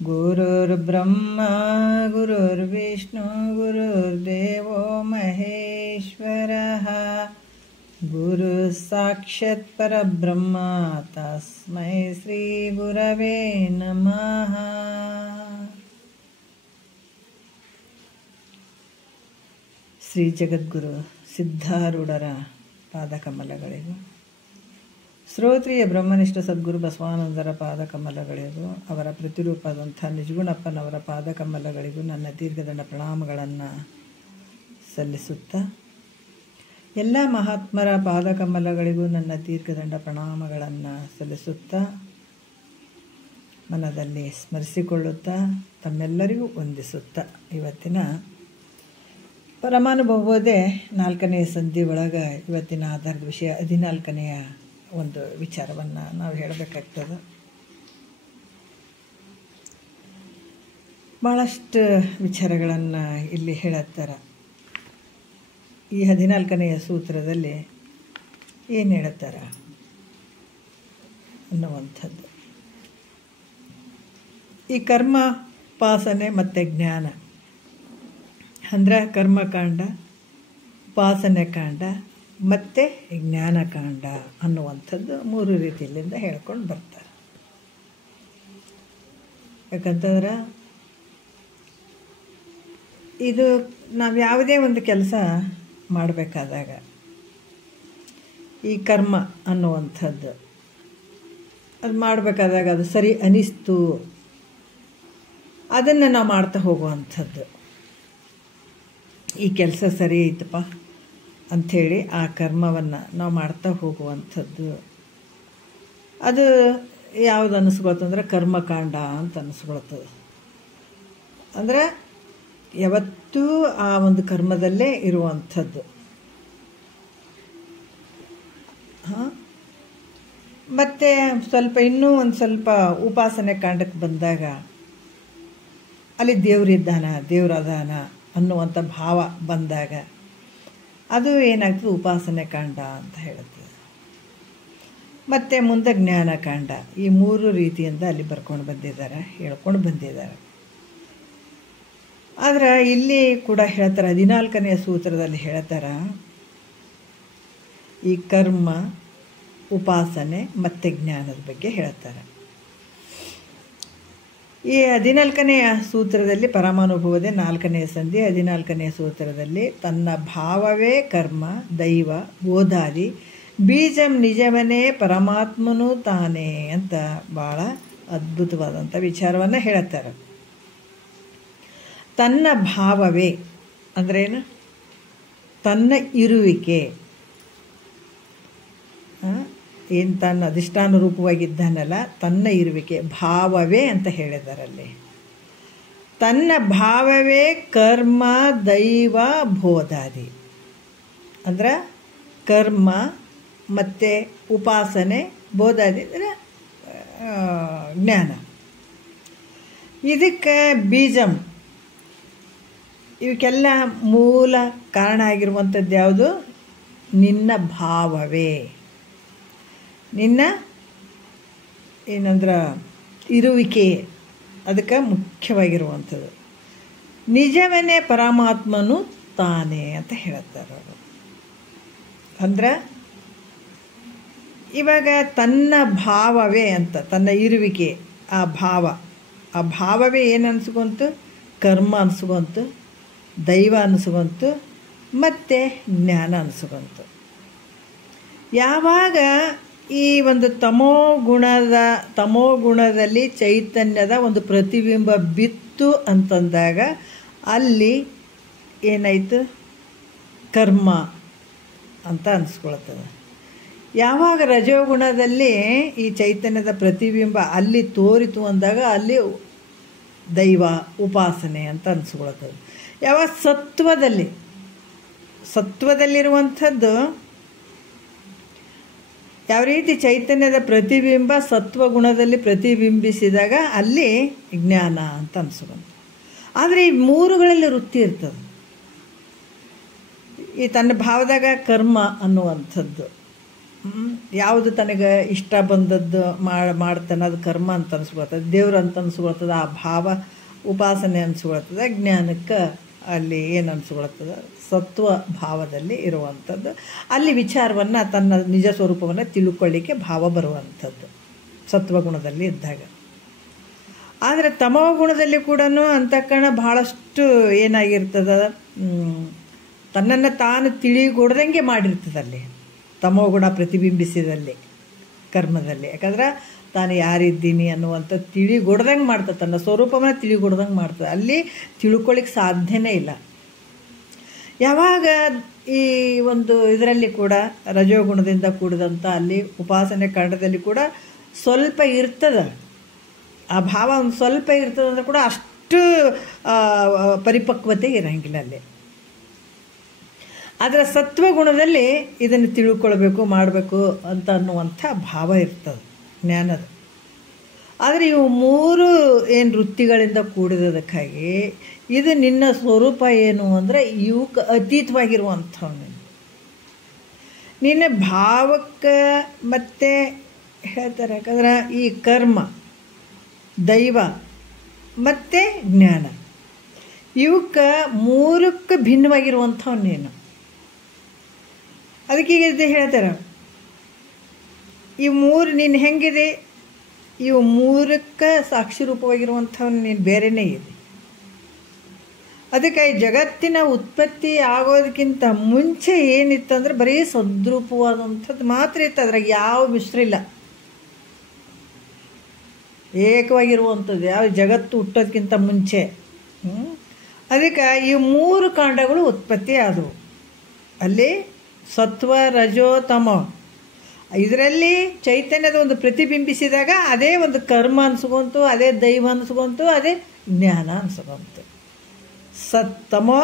गुरुर्ब्रह्मा गुरुर्विष्णु गुरुर्देवो महेश्वरः गुरुः साक्षात् परब्रह्म तस्मै श्री गुरवे नमः। ಶ್ರೀ ಜಗದ್ಗುರು ಸಿದ್ಧಾರೂಢರ ಪಾದಕಮಲಗಳಿಗೂ, ಶ್ರೋತ್ರಿಯ ಬ್ರಹ್ಮನಿಷ್ಠ ಸದ್ಗುರು ಬಸವಾನಂದರ ಪಾದಕಮಲಗಳಿಗೂ, ಅವರ ಪ್ರತಿರೂಪದಂಥ ನಿಜಗುಣಪ್ಪನವರ ಪಾದಕಮಲಗಳಿಗೂ ನನ್ನ ದೀರ್ಘದಂಡ ಪ್ರಣಾಮಗಳನ್ನು ಸಲ್ಲಿಸುತ್ತಾ, ಎಲ್ಲ ಮಹಾತ್ಮರ ಪಾದಕಮಲಗಳಿಗೂ ನನ್ನ ದೀರ್ಘದಂಡ ಪ್ರಣಾಮಗಳನ್ನು ಸಲ್ಲಿಸುತ್ತಾ, ಮನದಲ್ಲಿ ಸ್ಮರಿಸಿಕೊಳ್ಳುತ್ತಾ, ತಮ್ಮೆಲ್ಲರಿಗೂ ವಂದಿಸುತ್ತಾ, ಇವತ್ತಿನ ಪರಮಾನುಭವೋದೇ 4ನೇ ಸಂಧಿ ಒಳಗೆ ಇವತ್ತಿನ ಆಧಾರದ ವಿಷಯ 14ನೆಯ ಒಂದು ವಿಚಾರವನ್ನು ನಾವು ಹೇಳಬೇಕಾಗ್ತದೆ. ಭಾಳಷ್ಟು ವಿಚಾರಗಳನ್ನು ಇಲ್ಲಿ ಹೇಳತ್ತಾರೆ. ಈ 14ನೆಯ ಸೂತ್ರದಲ್ಲಿ ಏನು ಹೇಳುತ್ತಾರೆ ಅನ್ನುವಂಥದ್ದು. ಈ ಕರ್ಮ, ಉಪಾಸನೆ ಮತ್ತು ಜ್ಞಾನ ಅಂದ್ರೆ ಕರ್ಮಕಾಂಡ, ಉಪಾಸನೆಕಾಂಡ ಮತ್ತು ಜ್ಞಾನಕಾಂಡ ಅನ್ನುವಂಥದ್ದು 3 ರೀತಿಯಲ್ಲಿಂದ ಹೇಳ್ಕೊಂಡು ಬರ್ತಾರೆ. ಯಾಕಂತಂದ್ರೆ ಇದು ನಾವು ಯಾವುದೇ ಒಂದು ಕೆಲಸ ಮಾಡಬೇಕಾದಾಗ ಈ ಕರ್ಮ ಅನ್ನುವಂಥದ್ದು ಅದು ಮಾಡಬೇಕಾದಾಗ ಅದು ಸರಿ ಅನಿಸ್ತು, ಅದನ್ನು ನಾವು ಮಾಡ್ತಾ ಹೋಗುವಂಥದ್ದು. ಈ ಕೆಲಸ ಸರಿ ಐತಪ್ಪ ಅಂಥೇಳಿ ಆ ಕರ್ಮವನ್ನು ನಾವು ಮಾಡ್ತಾ ಹೋಗುವಂಥದ್ದು. ಅದು ಯಾವುದು ಅನ್ನಿಸ್ಕೊಳ್ತಂದ್ರೆ ಕರ್ಮಕಾಂಡ ಅಂತ ಅನ್ನಿಸ್ಕೊಳ್ತದೆ. ಅಂದರೆ ಯಾವತ್ತೂ ಆ ಒಂದು ಕರ್ಮದಲ್ಲೇ ಇರುವಂಥದ್ದು. ಮತ್ತು ಸ್ವಲ್ಪ ಇನ್ನೂ ಒಂದು ಸ್ವಲ್ಪ ಉಪಾಸನೆ ಕಾಂಡಕ್ಕೆ ಬಂದಾಗ ಅಲ್ಲಿ ದೇವರಿದ್ದಾನ, ದೇವರದಾನ ಅನ್ನುವಂಥ ಭಾವ ಬಂದಾಗ ಅದು ಏನಾಗ್ತದೆ, ಉಪಾಸನೆ ಕಾಂಡ ಅಂತ ಹೇಳುತ್ತದೆ. ಮತ್ತು ಮುಂದೆ ಜ್ಞಾನಕಾಂಡ. ಈ 3 ರೀತಿಯಿಂದ ಅಲ್ಲಿ ಬರ್ಕೊಂಡು ಬಂದಿದ್ದಾರೆ, ಹೇಳ್ಕೊಂಡು ಬಂದಿದ್ದಾರೆ. ಆದರೆ ಇಲ್ಲಿ ಕೂಡ ಹೇಳ್ತಾರೆ, 14ನೆಯ ಸೂತ್ರದಲ್ಲಿ ಹೇಳ್ತಾರೆ, ಈ ಕರ್ಮ, ಉಪಾಸನೆ ಮತ್ತು ಜ್ಞಾನದ ಬಗ್ಗೆ ಹೇಳ್ತಾರೆ. ಈ 14ನೆಯ ಸೂತ್ರದಲ್ಲಿ ಪರಮಾನುಭವದೇ 4ನೆಯ ಸಂಧಿ 14ನೆಯ ಸೂತ್ರದಲ್ಲಿ ತನ್ನ ಭಾವವೇ ಕರ್ಮ, ದೈವ, ಬೋಧಾದಿ, ಬೀಜಂ ನಿಜವನೇ ಪರಮಾತ್ಮನೂ ತಾನೇ ಅಂತ ಭಾಳ ಅದ್ಭುತವಾದಂಥ ವಿಚಾರವನ್ನು ಹೇಳುತ್ತಾರೆ. ತನ್ನ ಭಾವವೇ ಅಂದ್ರೇನು? ತನ್ನ ಇರುವಿಕೆ. ಏನು ತನ್ನ ಅಧಿಷ್ಠಾನ ರೂಪವಾಗಿದ್ದಾನಲ್ಲ, ತನ್ನ ಇರುವಿಕೆ, ಭಾವವೇ ಅಂತ ಹೇಳಿದಾರಲ್ಲಿ. ತನ್ನ ಭಾವವೇ ಕರ್ಮ, ದೈವ, ಬೋಧಾದಿ. ಅಂದ್ರೆ ಕರ್ಮ ಮತ್ತು ಉಪಾಸನೆ, ಬೋಧಾದಿ ಅಂದರೆ ಜ್ಞಾನ. ಇದಕ್ಕೆ ಬೀಜಂ, ಇವಕ್ಕೆಲ್ಲ ಮೂಲ ಕಾರಣ ಆಗಿರುವಂಥದ್ದು ಯಾವುದು? ನಿನ್ನ ಭಾವವೇ, ನಿನ್ನ ಏನಂದ್ರೆ ಇರುವಿಕೆ, ಅದಕ್ಕೆ ಮುಖ್ಯವಾಗಿರುವಂಥದ್ದು. ನಿಜವನ್ನೇ ಪರಮಾತ್ಮನು ತಾನೇ ಅಂತ ಹೇಳ್ತಾರೆ ಅವರು. ಅಂದ್ರೆ ಇವಾಗ ತನ್ನ ಭಾವವೇ ಅಂತ, ತನ್ನ ಇರುವಿಕೆ, ಆ ಭಾವವೇ ಏನು ಅನಿಸ್ಕೊಂತು? ಕರ್ಮ ಅನಿಸ್ಕೊಂತು, ದೈವ ಅನಿಸ್ಕೊಂತು, ಮತ್ತು ಜ್ಞಾನ ಅನಿಸ್ಕೊಂತು. ಯಾವಾಗ ಈ ಒಂದು ತಮೋಗುಣದಲ್ಲಿ ಚೈತನ್ಯದ ಒಂದು ಪ್ರತಿಬಿಂಬ ಬಿತ್ತು ಅಂತಂದಾಗ ಅಲ್ಲಿ ಏನಾಯಿತು? ಕರ್ಮ ಅಂತ ಅನಿಸ್ಕೊಳ್ತದೆ. ಯಾವಾಗ ರಜೋಗುಣದಲ್ಲಿ ಈ ಚೈತನ್ಯದ ಪ್ರತಿಬಿಂಬ ಅಲ್ಲಿ ತೋರಿತು ಅಂದಾಗ ಅಲ್ಲಿ ದೈವ, ಉಪಾಸನೆ ಅಂತ ಅನಿಸ್ಕೊಳ್ತದೆ. ಯಾವಾಗ ಸತ್ವದಲ್ಲಿರುವಂಥದ್ದು ಯಾವ ರೀತಿ ಚೈತನ್ಯದ ಪ್ರತಿಬಿಂಬ ಸತ್ವಗುಣದಲ್ಲಿ ಪ್ರತಿಬಿಂಬಿಸಿದಾಗ ಅಲ್ಲಿ ಜ್ಞಾನ ಅಂತ ಅನಿಸ್ಕೊಂಡು. ಆದರೆ ಈ 3ಗಳಲ್ಲಿ ವೃತ್ತಿ ಇರ್ತದೆ. ಈ ತನ್ನ ಭಾವದಾಗ ಕರ್ಮ ಅನ್ನುವಂಥದ್ದು ಯಾವುದು ತನಗೆ ಇಷ್ಟ ಬಂದದ್ದು ಮಾಡ್ತಾನೆ ಅದು ಕರ್ಮ ಅಂತ ಅನ್ಸ್ಕೊಳ್ತದೆ, ದೇವ್ರು ಅಂತ ಅನ್ಸ್ಕೊಳ್ತದೆ, ಆ ಭಾವ ಉಪಾಸನೆ ಅನ್ಸ್ಕೊಳ್ತದೆ. ಜ್ಞಾನಕ್ಕೆ ಅಲ್ಲಿ ಏನು ಅನ್ಸ್ಕೊಳ್ತದೆ, ಸತ್ವ ಭಾವದಲ್ಲಿ ಇರುವಂಥದ್ದು. ಅಲ್ಲಿ ವಿಚಾರವನ್ನು ತನ್ನ ನಿಜ ಸ್ವರೂಪವನ್ನು ತಿಳ್ಕೊಳ್ಳಿಕ್ಕೆ ಭಾವ ಬರುವಂಥದ್ದು ಸತ್ವಗುಣದಲ್ಲಿ ಇದ್ದಾಗ. ಆದರೆ ತಮೋ ಗುಣದಲ್ಲಿ ಕೂಡ ಅಂತಃಕರಣ ಭಾಳಷ್ಟು ಏನಾಗಿರ್ತದೆ, ತನ್ನನ್ನು ತಾನು ತಿಳಿಗೊಡ್ದಂಗೆ ಮಾಡಿರ್ತದಲ್ಲಿ ತಮೋ ಗುಣ ಪ್ರತಿಬಿಂಬಿಸಿದಲ್ಲಿ ಕರ್ಮದಲ್ಲಿ. ಯಾಕಂದ್ರೆ ತಾನು ಯಾರಿದ್ದೀನಿ ಅನ್ನುವಂಥ ತಿಳಿಗೊಡ್ದಂಗೆ ಮಾಡ್ತದೆ, ತನ್ನ ಸ್ವರೂಪವನ್ನು ತಿಳಿಗೊಡ್ದಂಗೆ ಮಾಡ್ತದೆ. ಅಲ್ಲಿ ತಿಳ್ಕೊಳ್ಳಿಕ್ಕೆ ಸಾಧ್ಯನೇ ಇಲ್ಲ. ಯಾವಾಗ ಈ ಒಂದು ಇದರಲ್ಲಿ ಕೂಡ ರಜೋಗುಣದಿಂದ ಕೂಡಿದಂಥ ಅಲ್ಲಿ ಉಪಾಸನೆ ಕಾಂಡದಲ್ಲಿ ಕೂಡ ಸ್ವಲ್ಪ ಇರ್ತದೆ, ಆ ಭಾವ ಒಂದು ಸ್ವಲ್ಪ ಇರ್ತದೆ ಅಂದರೆ ಕೂಡ ಅಷ್ಟು ಪರಿಪಕ್ವತೆ ಇರೋಂಗಿಲ್ಲ ಅಲ್ಲಿ. ಆದರೆ ಸತ್ವಗುಣದಲ್ಲಿ ಇದನ್ನು ತಿಳ್ಕೊಳ್ಬೇಕು ಮಾಡಬೇಕು ಅಂತ ಅನ್ನುವಂಥ ಭಾವ ಇರ್ತದೆ ಜ್ಞಾನದ. ಆದರೆ ಇವು ಮೂರು ಏನು ವೃತ್ತಿಗಳಿಂದ ಕೂಡಿರೋದಕ್ಕಾಗಿ ಇದು ನಿನ್ನ ಸ್ವರೂಪ ಏನು ಅಂದರೆ ಇವಕ್ಕೆ ಅತೀತವಾಗಿರುವಂಥವನು. ನಿನ್ನ ಭಾವಕ್ಕೆ ಮತ್ತು ಹೇಳ್ತಾರೆ, ಯಾಕಂದ್ರೆ ಈ ಕರ್ಮ, ದೈವ ಮತ್ತು ಜ್ಞಾನ ಇವಕ್ಕೆ ಮೂರಕ್ಕೆ ಭಿನ್ನವಾಗಿರುವಂಥವ್ನು ನೀನು. ಅದಕ್ಕೆ ಈಗ ಇದು ಹೇಳ್ತಾರೆ, ಈ ಮೂರು ನೀನು ಹೆಂಗಿದೆ, ಇವು ಮೂರಕ್ಕೆ ಸಾಕ್ಷಿ ರೂಪವಾಗಿರುವಂಥವ್ನು ನೀನು ಬೇರೆಯೇ ಇದೆ. ಅದಕ್ಕೆ ಈ ಜಗತ್ತಿನ ಉತ್ಪತ್ತಿ ಆಗೋದಕ್ಕಿಂತ ಮುಂಚೆ ಏನಿತ್ತಂದ್ರೆ ಬರೀ ಸದ್ರೂಪವಾದಂಥದ್ದು ಮಾತ್ರ ಇತ್ತು, ಅದ್ರಾಗ ಯಾವ ಮಿಶ್ರ ಇಲ್ಲ, ಏಕವಾಗಿರುವಂಥದ್ದು ಯಾವ ಜಗತ್ತು ಹುಟ್ಟೋದಕ್ಕಿಂತ ಮುಂಚೆ. ಅದಕ್ಕೆ ಈ ಮೂರು ಕಾಂಡಗಳು ಉತ್ಪತ್ತಿ ಆದವು. ಅಲ್ಲಿ ಸತ್ವ ರಜೋ ತಮೋ ಇದರಲ್ಲಿ ಚೈತನ್ಯದ ಒಂದು ಪ್ರತಿಬಿಂಬಿಸಿದಾಗ ಅದೇ ಒಂದು ಕರ್ಮ ಅನ್ಸ್ಕೊಂತು, ಅದೇ ದೈವ ಅನ್ಸ್ಕೊಂತು, ಅದೇ ಜ್ಞಾನ ಅನ್ಸ್ಕೊಂತು. ತಮೋ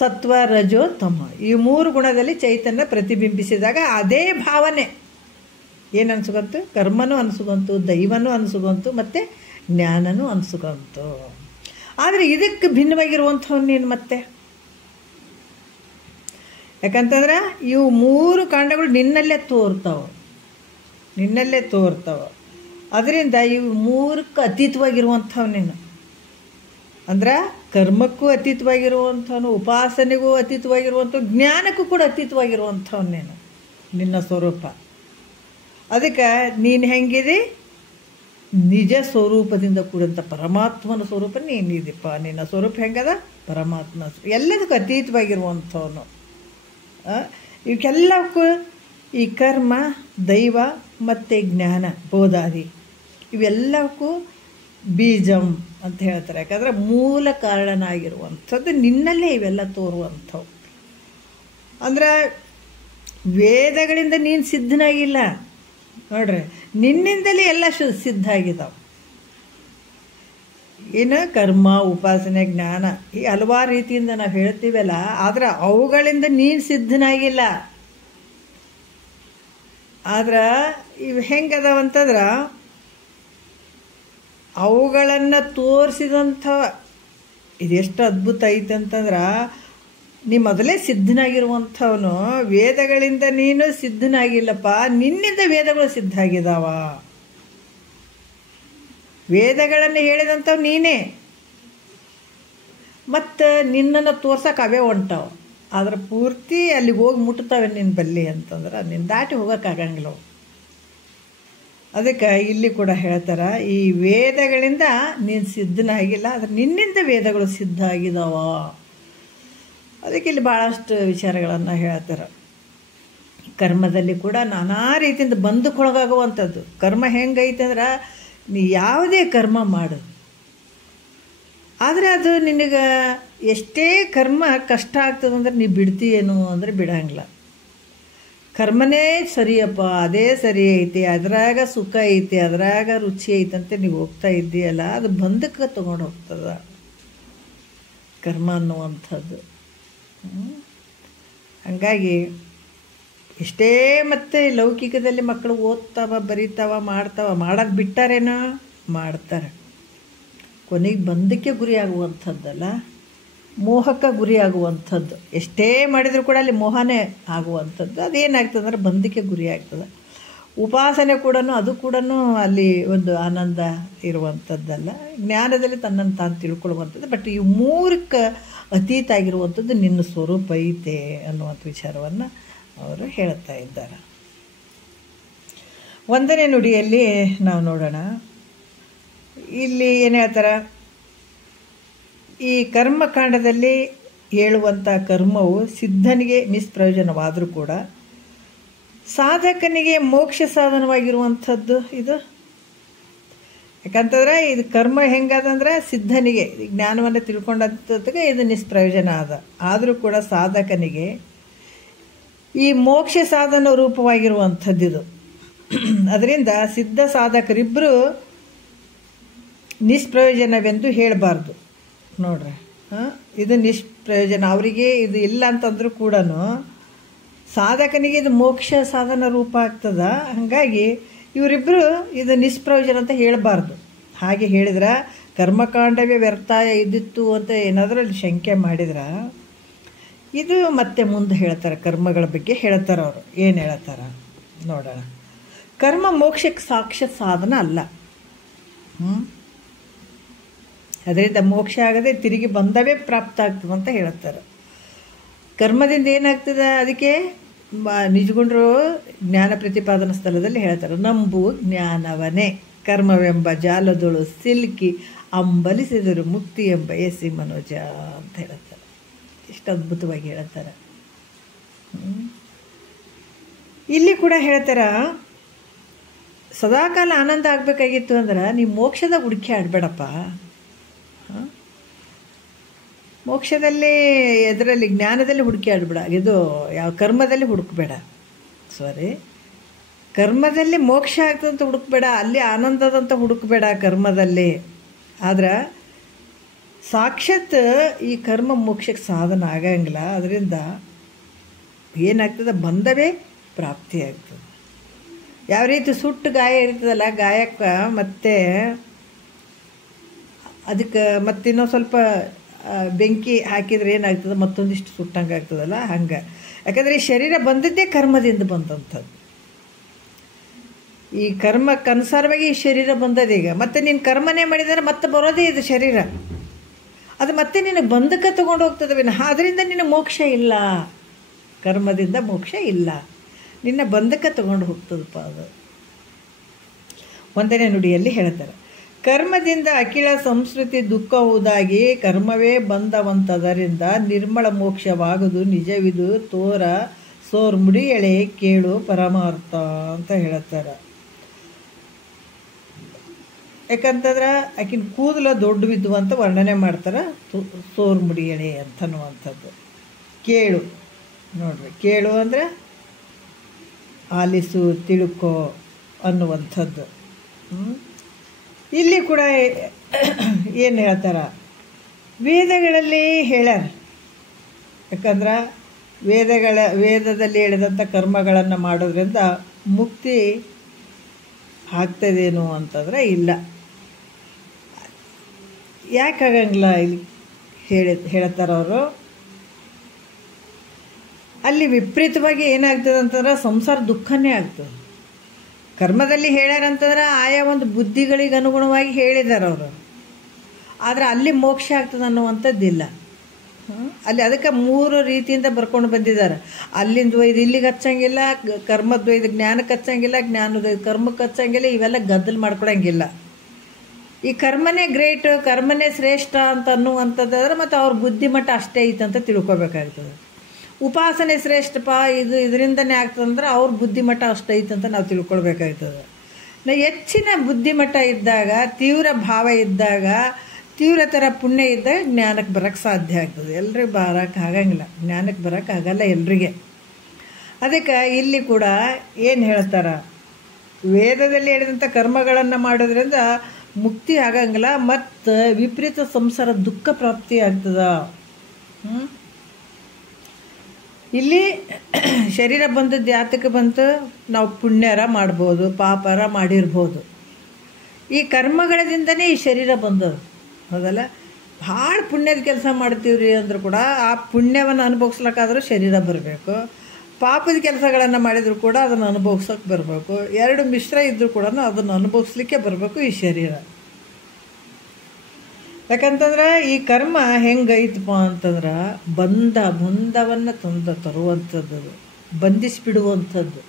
ಸತ್ವ ರಜೋ ತಮೋ ಈ ಮೂರು ಗುಣದಲ್ಲಿ ಚೈತನ್ಯ ಪ್ರತಿಬಿಂಬಿಸಿದಾಗ ಅದೇ ಭಾವನೆ ಏನು ಅನ್ಸ್ಕೊಂತು, ಕರ್ಮನೂ ಅನ್ಸ್ಕೊಂತು, ದೈವನೂ ಅನ್ಸ್ಕೊಂತು, ಮತ್ತು ಜ್ಞಾನನೂ ಅನ್ಸ್ಕೊಂತು. ಆದರೆ ಇದಕ್ಕೆ ಭಿನ್ನವಾಗಿರುವಂಥವ್ನು ನೀನು ಮತ್ತೆ. ಯಾಕಂತಂದ್ರೆ ಇವು ಮೂರು ಕಾಂಡಗಳು ನಿನ್ನಲ್ಲೇ ತೋರ್ತಾವೆ. ಅದರಿಂದ ಇವು ಮೂರಕ್ಕೆ ಅತೀತವಾಗಿರುವಂಥವು ನೀನು. ಅಂದ್ರೆ ಕರ್ಮಕ್ಕೂ ಅತೀತವಾಗಿರುವಂಥವನು, ಉಪಾಸನೆಗೂ ಅತೀತವಾಗಿರುವಂಥವು, ಜ್ಞಾನಕ್ಕೂ ಕೂಡ ಅತೀತವಾಗಿರುವಂಥವ್ನು ನೀನು, ನಿನ್ನ ಸ್ವರೂಪ. ಅದಕ್ಕೆ ನೀನು ಹೆಂಗಿದೆ, ನಿಜ ಸ್ವರೂಪದಿಂದ ಕೂಡಂಥ ಪರಮಾತ್ಮನ ಸ್ವರೂಪ ನೀನಿದೆಪ್ಪ. ನಿನ್ನ ಸ್ವರೂಪ ಹೆಂಗದ, ಪರಮಾತ್ಮ ಎಲ್ಲದಕ್ಕೂ ಅತೀತವಾಗಿರುವಂಥವನು. ಇವಕ್ಕೆಲ್ಲಕ್ಕೂ ಈ ಕರ್ಮ, ದೈವ ಮತ್ತು ಜ್ಞಾನ, ಬೋಧಾದಿ ಇವೆಲ್ಲಕ್ಕೂ ಬೀಜಂ ಅಂತ ಹೇಳ್ತಾರೆ. ಯಾಕಂದರೆ ಮೂಲ ಕಾರಣನಾಗಿರುವಂಥದ್ದು ನಿನ್ನಲ್ಲೇ ಇವೆಲ್ಲ ತೋರುವಂಥವು. ಅಂದ್ರೆ ವೇದಗಳಿಂದ ನೀನು ಸಿದ್ಧನಾಗಿಲ್ಲ ನೋಡ್ರಿ, ನಿನ್ನಿಂದಲೇ ಎಲ್ಲ ಸಿದ್ಧ ಆಗಿದ್ದಾವೆ. ಏನು ಕರ್ಮ, ಉಪಾಸನೆ, ಜ್ಞಾನ ಈ ಹಲವಾರು ರೀತಿಯಿಂದ ನಾವು ಹೇಳ್ತೀವಲ್ಲ, ಆದ್ರೆ ಅವುಗಳಿಂದ ನೀನು ಸಿದ್ಧನಾಗಿಲ್ಲ. ಆದ್ರೆ ಇವು ಹೆಂಗದಾವಂತಂದ್ರೆ ಅವುಗಳನ್ನು ತೋರಿಸಿದಂಥ ಇದೆಷ್ಟು ಅದ್ಭುತ ಐತೆ ಅಂತಂದ್ರೆ, ನೀ ಮೊದಲೇ ಸಿದ್ಧನಾಗಿರುವಂಥವನು. ವೇದಗಳಿಂದ ನೀನು ಸಿದ್ಧನಾಗಿಲ್ಲಪ್ಪ, ನಿನ್ನಿಂದ ವೇದಗಳು ಸಿದ್ಧ ಆಗಿದಾವ. ವೇದಗಳನ್ನು ಹೇಳಿದಂಥವು ನೀನೇ, ಮತ್ತು ನಿನ್ನನ್ನು ತೋರ್ಸಕ್ಕೆ ಅವೇ ಹೊಂಟಾವ. ಆದ್ರೆ ಪೂರ್ತಿ ಅಲ್ಲಿಗೆ ಹೋಗಿ ಮುಟ್ತಾವೆ ನಿನ್ನ ಬಲ್ಲಿ ಅಂತಂದ್ರೆ ನಿನ್ನ ದಾಟಿ ಹೋಗೋಕ್ಕಾಗಂಗಿಲ್ಲ. ಅದಕ್ಕೆ ಇಲ್ಲಿ ಕೂಡ ಹೇಳ್ತಾರೆ, ಈ ವೇದಗಳಿಂದ ನೀನು ಸಿದ್ಧನಾಗಿಲ್ಲ, ಆದರೆ ನಿನ್ನಿಂದ ವೇದಗಳು ಸಿದ್ಧ ಆಗಿದಾವ. ಅದಕ್ಕೆ ಇಲ್ಲಿ ಭಾಳಷ್ಟು ವಿಚಾರಗಳನ್ನು ಹೇಳ್ತಾರೆ. ಕರ್ಮದಲ್ಲಿ ಕೂಡ ನಾನಾ ರೀತಿಯಿಂದ ಬಂಧಕ್ಕೊಳಗಾಗುವಂಥದ್ದು. ಕರ್ಮ ಹೆಂಗೈತೆ ಅಂದ್ರೆ, ನೀ ಯಾವುದೇ ಕರ್ಮ ಮಾಡು, ಆದರೆ ಅದು ನಿನಗೆ ಎಷ್ಟೇ ಕರ್ಮ ಕಷ್ಟ ಆಗ್ತದಂದ್ರೆ ನೀ ಬಿಡ್ತೀಯೇನು ಅಂದರೆ ಬಿಡಂಗಿಲ್ಲ. ಕರ್ಮನೇ ಸರಿಯಪ್ಪ, ಅದೇ ಸರಿ ಐತಿ, ಅದ್ರಾಗ ಸುಖ ಐತಿ, ಅದ್ರಾಗ ರುಚಿ ಐತಂತೆ ನೀವು ಹೋಗ್ತಾ ಇದ್ದೀಯಲ್ಲ, ಅದು ಬಂಧಕ್ಕೆ ತೊಗೊಂಡು ಹೋಗ್ತದ ಕರ್ಮ ಅನ್ನುವಂಥದ್ದು. ಹಾಗಾಗಿ ಎಷ್ಟೇ ಮತ್ತೆ ಲೌಕಿಕದಲ್ಲಿ ಮಕ್ಕಳು ಓದ್ತಾವ, ಬರೀತಾವ, ಮಾಡೋದು ಬಿಟ್ಟಾರೇನೋ ಮಾಡ್ತಾರೆ, ಕೊನೆಗೆ ಬಂದಕ್ಕೆ ಗುರಿ ಆಗುವಂಥದ್ದಲ್ಲ. ಮೋಹಕ್ಕೆ ಗುರಿಯಾಗುವಂಥದ್ದು. ಎಷ್ಟೇ ಮಾಡಿದರೂ ಕೂಡ ಅಲ್ಲಿ ಮೋಹನೇ ಆಗುವಂಥದ್ದು. ಅದೇನಾಗ್ತದೆ ಅಂದರೆ ಬಂಧಕ್ಕೆ ಗುರಿ ಆಗ್ತದೆ. ಉಪಾಸನೆ ಕೂಡ ಅದು ಕೂಡ ಅಲ್ಲಿ ಒಂದು ಆನಂದ ಇರುವಂಥದ್ದಲ್ಲ, ಜ್ಞಾನದಲ್ಲಿ ತನ್ನನ್ನು ತಾನು ತಿಳ್ಕೊಳ್ಳುವಂಥದ್ದು. ಬಟ್ ಈ ಮೂರಕ್ಕೆ ಅತೀತ ಆಗಿರುವಂಥದ್ದು ನಿನ್ನ ಸ್ವರೂಪ ಐತೆ ಅನ್ನುವಂಥ ವಿಚಾರವನ್ನು ಅವರು ಹೇಳ್ತಾ ಇದ್ದಾರೆ. 1ನೇ ನುಡಿಯಲ್ಲಿ ನಾವು ನೋಡೋಣ. ಇಲ್ಲಿ ಏನು ಹೇಳ್ತಾರೆ, ಈ ಕರ್ಮಕಾಂಡದಲ್ಲಿ ಹೇಳುವಂಥ ಕರ್ಮವು ಸಿದ್ಧನಿಗೆ ನಿಷ್ಪ್ರಯೋಜನವಾದರೂ ಕೂಡ ಸಾಧಕನಿಗೆ ಮೋಕ್ಷ ಸಾಧನವಾಗಿರುವಂಥದ್ದು ಇದು. ಯಾಕಂತಂದ್ರೆ ಇದು ಕರ್ಮ ಹೆಂಗದಂದ್ರೆ ಸಿದ್ಧನಿಗೆ ಜ್ಞಾನವನ್ನು ತಿಳ್ಕೊಂಡಂಥದ್ದಿಗೆ ಇದು ನಿಷ್ಪ್ರಯೋಜನ ಆದರೂ ಕೂಡ ಸಾಧಕನಿಗೆ ಈ ಮೋಕ್ಷ ಸಾಧನ ರೂಪವಾಗಿರುವಂಥದ್ದಿದು. ಅದರಿಂದ ಸಿದ್ಧ ಸಾಧಕರಿಬ್ಬರು ನಿಷ್ಪ್ರಯೋಜನವೆಂದು ಹೇಳಬಾರ್ದು. ನೋಡ್ರಿ, ಇದು ನಿಷ್ಪ್ರಯೋಜನ. ಅವರಿಗೆ ಇದು ಇಲ್ಲ ಅಂತಂದ್ರೂ ಕೂಡ ಸಾಧಕನಿಗೆ ಇದು ಮೋಕ್ಷ ಸಾಧನ ರೂಪ ಆಗ್ತದ. ಹಾಗಾಗಿ ಇವರಿಬ್ಬರು ಇದು ನಿಷ್ಪ್ರಯೋಜನ ಅಂತ ಹೇಳಬಾರ್ದು. ಹಾಗೆ ಹೇಳಿದ್ರೆ ಕರ್ಮಕಾಂಡವೇ ವ್ಯರ್ಥ ಇದ್ದಿತ್ತು ಅಂತ ಏನಾದರೂ ಅಲ್ಲಿ ಶಂಕೆ ಮಾಡಿದ್ರೆ ಇದು ಮತ್ತೆ ಮುಂದೆ ಹೇಳ್ತಾರೆ, ಕರ್ಮಗಳ ಬಗ್ಗೆ ಹೇಳ್ತಾರೆ. ಅವರು ಏನು ಹೇಳ್ತಾರೆ ನೋಡೋಣ. ಕರ್ಮ ಮೋಕ್ಷಕ್ಕೆ ಸಾಕ್ಷಾತ್ ಸಾಧನ ಅಲ್ಲ. ಅದರಿಂದ ಮೋಕ್ಷ ಆಗದೆ ತಿರುಗಿ ಬಂದವೇ ಪ್ರಾಪ್ತ ಆಗ್ತದೆ ಅಂತ ಹೇಳ್ತಾರೆ. ಕರ್ಮದಿಂದ ಏನಾಗ್ತದೆ, ಅದಕ್ಕೆ ನಿಜಗುಂಡ್ರು ಜ್ಞಾನ ಪ್ರತಿಪಾದನಾ ಸ್ಥಳದಲ್ಲಿ ಹೇಳ್ತಾರೆ, ನಂಬು ಜ್ಞಾನವನೇ ಕರ್ಮವೆಂಬ ಜಾಲದೊಳು ಸಿಲ್ಕಿ ಅಂಬಲಿಸಿದರು ಮುಕ್ತಿ ಎಂಬ ಎಸಿ ಮನೋಜ ಅಂತ ಹೇಳ್ತಾರೆ. ಇಷ್ಟು ಅದ್ಭುತವಾಗಿ ಹೇಳ್ತಾರೆ. ಇಲ್ಲಿ ಕೂಡ ಹೇಳ್ತಾರ, ಸದಾಕಾಲ ಆನಂದ ಆಗಬೇಕಾಗಿತ್ತು ಅಂದ್ರೆ ನೀವು ಮೋಕ್ಷದ ಹುಡುಕಿ ಆಡಬೇಡಪ್ಪ. ಮೋಕ್ಷದಲ್ಲಿ ಇದರಲ್ಲಿ ಜ್ಞಾನದಲ್ಲಿ ಹುಡುಕಿ ಆಡಬೇಡ. ಇದು ಯಾವ ಕರ್ಮದಲ್ಲಿ ಹುಡುಕಬೇಡ. ಕರ್ಮದಲ್ಲಿ ಮೋಕ್ಷ ಆಗ್ತದಂತ ಹುಡುಕಬೇಡ, ಅಲ್ಲಿ ಆನಂದದಂತ ಹುಡುಕಬೇಡ ಕರ್ಮದಲ್ಲಿ. ಆದ್ರೆ ಸಾಕ್ಷಾತ್ ಈ ಕರ್ಮ ಮೋಕ್ಷಕ್ಕೆ ಸಾಧನ ಆಗಂಗಿಲ್ಲ. ಅದರಿಂದ ಏನಾಗ್ತದೆ, ಬಂಧವೇ ಪ್ರಾಪ್ತಿ ಆಗ್ತದೆ. ಯಾವ ರೀತಿ ಸುಟ್ಟು ಗಾಯ ಇರ್ತದಲ್ಲ, ಗಾಯಕ್ಕೆ ಮತ್ತೆ ಅದಕ್ಕೆ ಮತ್ತಿನ್ನೂ ಸ್ವಲ್ಪ ಬೆಂಕಿ ಹಾಕಿದ್ರೆ ಏನಾಗ್ತದೆ, ಮತ್ತೊಂದಿಷ್ಟು ಸುಟ್ಟಂಗೆ ಆಗ್ತದಲ್ಲ, ಹಂಗೆ. ಯಾಕಂದರೆ ಈ ಶರೀರ ಬಂದದ್ದೇ ಕರ್ಮದಿಂದ ಬಂದಂಥದ್ದು. ಈ ಕರ್ಮಕ್ಕನುಸಾರವಾಗಿ ಈ ಶರೀರ ಬಂದದೀಗ. ಮತ್ತು ನೀನು ಕರ್ಮನೇ ಮಾಡಿದರೆ ಮತ್ತೆ ಬರೋದೇ ಇದು ಶರೀರ. ಅದು ಮತ್ತೆ ನಿನಗೆ ಬಂಧಕ್ಕೆ ತೊಗೊಂಡು ಹೋಗ್ತದೆ ವಿನಃ ಅದರಿಂದ ನಿನ್ನ ಮೋಕ್ಷ ಇಲ್ಲ. ಕರ್ಮದಿಂದ ಮೋಕ್ಷ ಇಲ್ಲ, ನಿನ್ನ ಬಂಧಕ್ಕೆ ತೊಗೊಂಡು ಹೋಗ್ತದಪ್ಪ. ಅದು 1ನೇ ನುಡಿಯಲ್ಲಿ ಹೇಳ್ತಾರೆ, ಕರ್ಮದಿಂದ ಅಖಿಳ ಸಂಸ್ಕೃತಿ ದುಃಖವುದಾಗಿ ಕರ್ಮವೇ ಬಂದವಂತದರಿಂದ ನಿರ್ಮಲ ಮೋಕ್ಷವಾಗುವುದು ನಿಜವಿದು ತೋರ ಸೋರ್ಮುಡಿ ಎಳೆ ಕೇಳು ಪರಮಾರ್ಥ ಅಂತ ಹೇಳ್ತಾರೆ. ಯಾಕಂತಂದ್ರೆ ಆಕಿನ ಕೂದಲ ದೊಡ್ಡ ಬಿದ್ದು ಅಂತ ವರ್ಣನೆ ಮಾಡ್ತಾರೆ, ಸೋರ್ಮುಡಿ ಎಳೆ ಅಂತನ್ನುವಂಥದ್ದು. ಕೇಳು ನೋಡ್ರಿ, ಕೇಳು ಅಂದರೆ ಆಲಿಸು, ತಿಳ್ಕೋ ಅನ್ನುವಂಥದ್ದು. ಇಲ್ಲಿ ಕೂಡ ಏನು ಹೇಳ್ತಾರೆ, ವೇದಗಳಲ್ಲಿ ಹೇಳ್ಯಾರ. ಯಾಕಂದ್ರೆ ವೇದದಲ್ಲಿ ಹೇಳಿದಂಥ ಕರ್ಮಗಳನ್ನು ಮಾಡೋದ್ರಿಂದ ಮುಕ್ತಿ ಆಗ್ತದೇನು ಅಂತಂದರೆ ಇಲ್ಲ. ಯಾಕಾಗಂಗಿಲ್ಲ ಇಲ್ಲಿ ಹೇಳ್ತಾರೆ ಅವರು. ಅಲ್ಲಿ ವಿಪರೀತವಾಗಿ ಏನಾಗ್ತದೆ ಅಂತಂದ್ರೆ ಸಂಸಾರ ದುಃಖನೇ ಆಗ್ತದೆ. ಕರ್ಮದಲ್ಲಿ ಹೇಳ್ಯಾರಂತಂದ್ರೆ ಆಯಾ ಒಂದು ಬುದ್ಧಿಗಳಿಗೆ ಅನುಗುಣವಾಗಿ ಹೇಳಿದ್ದಾರೆ ಅವರು. ಆದರೆ ಅಲ್ಲಿ ಮೋಕ್ಷ ಆಗ್ತದೆ ಅನ್ನುವಂಥದ್ದಿಲ್ಲ. ಅಲ್ಲಿ ಅದಕ್ಕೆ 3 ರೀತಿಯಿಂದ ಬರ್ಕೊಂಡು ಬಂದಿದ್ದಾರೆ. ಅಲ್ಲಿಂದ ಒಯ್ದು ಇಲ್ಲಿಗೆ ಹಚ್ಚಂಗಿಲ್ಲ, ಕರ್ಮದ ಒಯ್ದು ಜ್ಞಾನಕ್ಕೆ ಹಚ್ಚಂಗಿಲ್ಲ, ಜ್ಞಾನದ ಕರ್ಮಕ್ಕೆ ಹಚ್ಚಂಗಿಲ್ಲ. ಇವೆಲ್ಲ ಗದ್ದಲು ಮಾಡ್ಕೊಳಂಗಿಲ್ಲ. ಈ ಕರ್ಮನೇ ಗ್ರೇಟ್, ಕರ್ಮನೇ ಶ್ರೇಷ್ಠ ಅಂತ ಅನ್ನುವಂಥದ್ದಾದ್ರೆ ಮತ್ತು ಅವ್ರ ಬುದ್ಧಿಮಟ್ಟ ಅಷ್ಟೇ ಐತಂತ ತಿಳ್ಕೊಬೇಕಾಗ್ತದೆ. ಉಪಾಸನೆ ಶ್ರೇಷ್ಠಪ್ಪ, ಇದರಿಂದನೇ ಆಗ್ತದಂದ್ರೆ ಅವ್ರ ಬುದ್ಧಿಮಟ್ಟ ಅಷ್ಟು ಐತಂತ ನಾವು ತಿಳ್ಕೊಳ್ಬೇಕಾಗ್ತದೆ. ಹೆಚ್ಚಿನ ಬುದ್ಧಿಮಟ್ಟ ಇದ್ದಾಗ, ತೀವ್ರ ಭಾವ ಇದ್ದಾಗ, ತೀವ್ರತರ ಪುಣ್ಯ ಇದ್ದಾಗ ಜ್ಞಾನಕ್ಕೆ ಬರೋಕ್ಕೆ ಸಾಧ್ಯ ಆಗ್ತದೆ. ಎಲ್ರಿಗೂ ಬರೋಕ್ಕೆ ಆಗಂಗಿಲ್ಲ, ಜ್ಞಾನಕ್ಕೆ ಬರೋಕ್ಕೆ ಆಗಲ್ಲ ಎಲ್ರಿಗೆ. ಅದಕ್ಕೆ ಇಲ್ಲಿ ಕೂಡ ಏನು ಹೇಳ್ತಾರೆ, ವೇದದಲ್ಲಿ ಹೇಳಿದಂಥ ಕರ್ಮಗಳನ್ನು ಮಾಡೋದ್ರಿಂದ ಮುಕ್ತಿ ಆಗಂಗಿಲ್ಲ, ಮತ್ತು ವಿಪರೀತ ಸಂಸಾರ ದುಃಖ ಪ್ರಾಪ್ತಿ ಆಗ್ತದ. ಇಲ್ಲಿ ಶರೀರ ಬಂದದ್ದು ಯಾತಕ್ಕೆ ಬಂತು, ನಾವು ಪುಣ್ಯರ ಮಾಡ್ಬೋದು, ಪಾಪರ ಮಾಡಿರ್ಬೋದು. ಈ ಕರ್ಮಗಳಿಂದನೇ ಈ ಶರೀರ ಬಂದದ್ದು, ಹೌದಲ್ಲ. ಭಾಳ ಪುಣ್ಯದ ಕೆಲಸ ಮಾಡ್ತೀವ್ರಿ ಅಂದರೂ ಕೂಡ ಆ ಪುಣ್ಯವನ್ನು ಅನುಭವಿಸ್ಲಿಕ್ಕಾದ್ರೂ ಶರೀರ ಬರಬೇಕು, ಪಾಪದ ಕೆಲಸಗಳನ್ನು ಮಾಡಿದರೂ ಕೂಡ ಅದನ್ನು ಅನುಭವಿಸೋಕೆ ಬರಬೇಕು. ಎರಡು ಮಿಶ್ರ ಇದ್ದರೂ ಕೂಡ ಅದನ್ನು ಅನುಭವಿಸ್ಲಿಕ್ಕೆ ಬರಬೇಕು ಈ ಶರೀರ. ಯಾಕಂತಂದ್ರೆ ಈ ಕರ್ಮ ಹೆಂಗೈತಪ್ಪ ಅಂತಂದ್ರೆ ಬಂಧವನ್ನು ತರುವಂಥದ್ದು, ಬಂಧಿಸಿಬಿಡುವಂಥದ್ದು,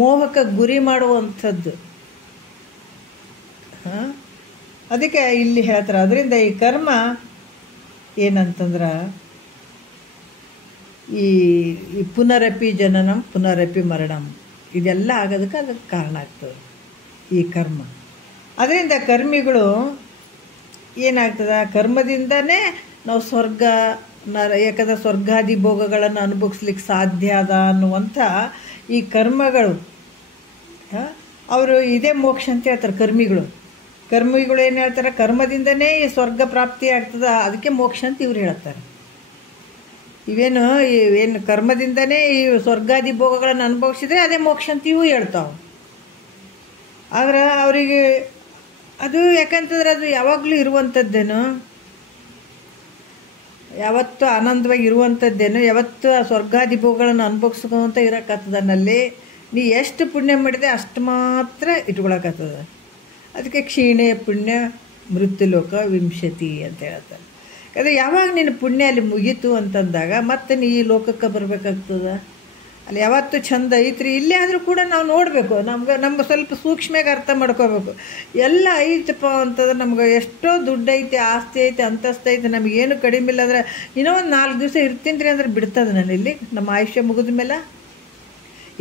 ಮೋಹಕ್ಕೆ ಗುರಿ ಮಾಡುವಂಥದ್ದು. ಅದಕ್ಕೆ ಇಲ್ಲಿ ಹೇಳ್ತಾರೆ. ಅದರಿಂದ ಈ ಕರ್ಮ ಏನಂತಂದ್ರೆ ಈ ಪುನರಪಿ ಜನನಂ ಪುನರಪಿ ಮರಣಂ ಇದೆಲ್ಲ ಆಗೋದಕ್ಕೆ ಅದಕ್ಕೆ ಕಾರಣ ಆಗ್ತದೆ ಈ ಕರ್ಮ. ಅದರಿಂದ ಕರ್ಮಿಗಳು ಏನಾಗ್ತದೆ, ಕರ್ಮದಿಂದನೇ ನಾವು ಯಾಕಂದ್ರೆ ಸ್ವರ್ಗಾದಿ ಭೋಗಗಳನ್ನು ಅನುಭವಿಸ್ಲಿಕ್ಕೆ ಸಾಧ್ಯ ಅದ ಅನ್ನುವಂಥ ಈ ಕರ್ಮಗಳು ಅವರು ಇದೇ ಮೋಕ್ಷ ಅಂತ ಹೇಳ್ತಾರೆ. ಕರ್ಮಿಗಳು ಏನು ಹೇಳ್ತಾರೆ, ಕರ್ಮದಿಂದನೇ ಈ ಸ್ವರ್ಗ ಪ್ರಾಪ್ತಿ ಆಗ್ತದೆ, ಅದಕ್ಕೆ ಮೋಕ್ಷ ಅಂತ ಇವ್ರು ಹೇಳ್ತಾರೆ. ಏನು ಕರ್ಮದಿಂದನೇ ಈ ಸ್ವರ್ಗಾದಿ ಭೋಗಗಳನ್ನು ಅನುಭವಿಸಿದ್ರೆ ಅದೇ ಮೋಕ್ಷ ಅಂತ ಇವು ಹೇಳ್ತಾವೆ. ಆದ್ರೆ ಅವರಿಗೆ ಅದು ಯಾಕಂತಂದ್ರೆ ಅದು ಯಾವಾಗಲೂ ಇರುವಂಥದ್ದೇನು, ಯಾವತ್ತೂ ಆನಂದವಾಗಿ ಇರುವಂಥದ್ದೇನು, ಯಾವತ್ತೂ ಆ ಸ್ವರ್ಗಾದಿ ಭೋಗಗಳನ್ನು ಅನುಭವಿಸ್ಕೊಂತ ಇರೋಕ್ಕತ್ತದಲ್ಲಿ ನೀ ಎಷ್ಟು ಪುಣ್ಯ ಮಾಡಿದೆ ಅಷ್ಟು ಮಾತ್ರ ಇಟ್ಕೊಳಕತ್ತದ. ಅದಕ್ಕೆ ಕ್ಷೀಣೆ ಪುಣ್ಯ ಮೃತ್ಯುಲೋಕ ವಿಂಶತಿ ಅಂತ ಹೇಳ್ತಾರೆ. ಯಾಕಂದರೆ ಯಾವಾಗ ನಿನ್ನ ಪುಣ್ಯ ಅಲ್ಲಿ ಮುಗೀತು ಅಂತಂದಾಗ ಮತ್ತೆ ನೀ ಈ ಲೋಕಕ್ಕೆ ಬರಬೇಕಾಗ್ತದ. ಅಲ್ಲಿ ಯಾವತ್ತೂ ಚಂದ ಐತ್ರಿ. ಇಲ್ಲೇ ಆದರೂ ಕೂಡ ನಾವು ನೋಡಬೇಕು, ನಮ್ಗೆ ಸ್ವಲ್ಪ ಸೂಕ್ಷ್ಮವಾಗಿ ಅರ್ಥ ಮಾಡ್ಕೋಬೇಕು. ಎಲ್ಲ ಐತಪ್ಪ ಅಂತಂದ್ರೆ ನಮ್ಗೆ ಎಷ್ಟೋ ದುಡ್ಡು ಐತೆ, ಆಸ್ತಿ ಐತೆ, ಅಂತಸ್ತು ಐತೆ, ನಮಗೇನು ಕಡಿಮೆ ಇಲ್ಲ ಅಂದ್ರೆ ಇನ್ನೂ ಒಂದು 4 ದಿವಸ ಇರ್ತೀನಿ ರೀ ಅಂದ್ರೆ ಬಿಡ್ತದೆ. ನಾನು ಇಲ್ಲಿ ನಮ್ಮ ಆಯುಷ್ಯ ಮುಗಿದ ಮೇಲೆ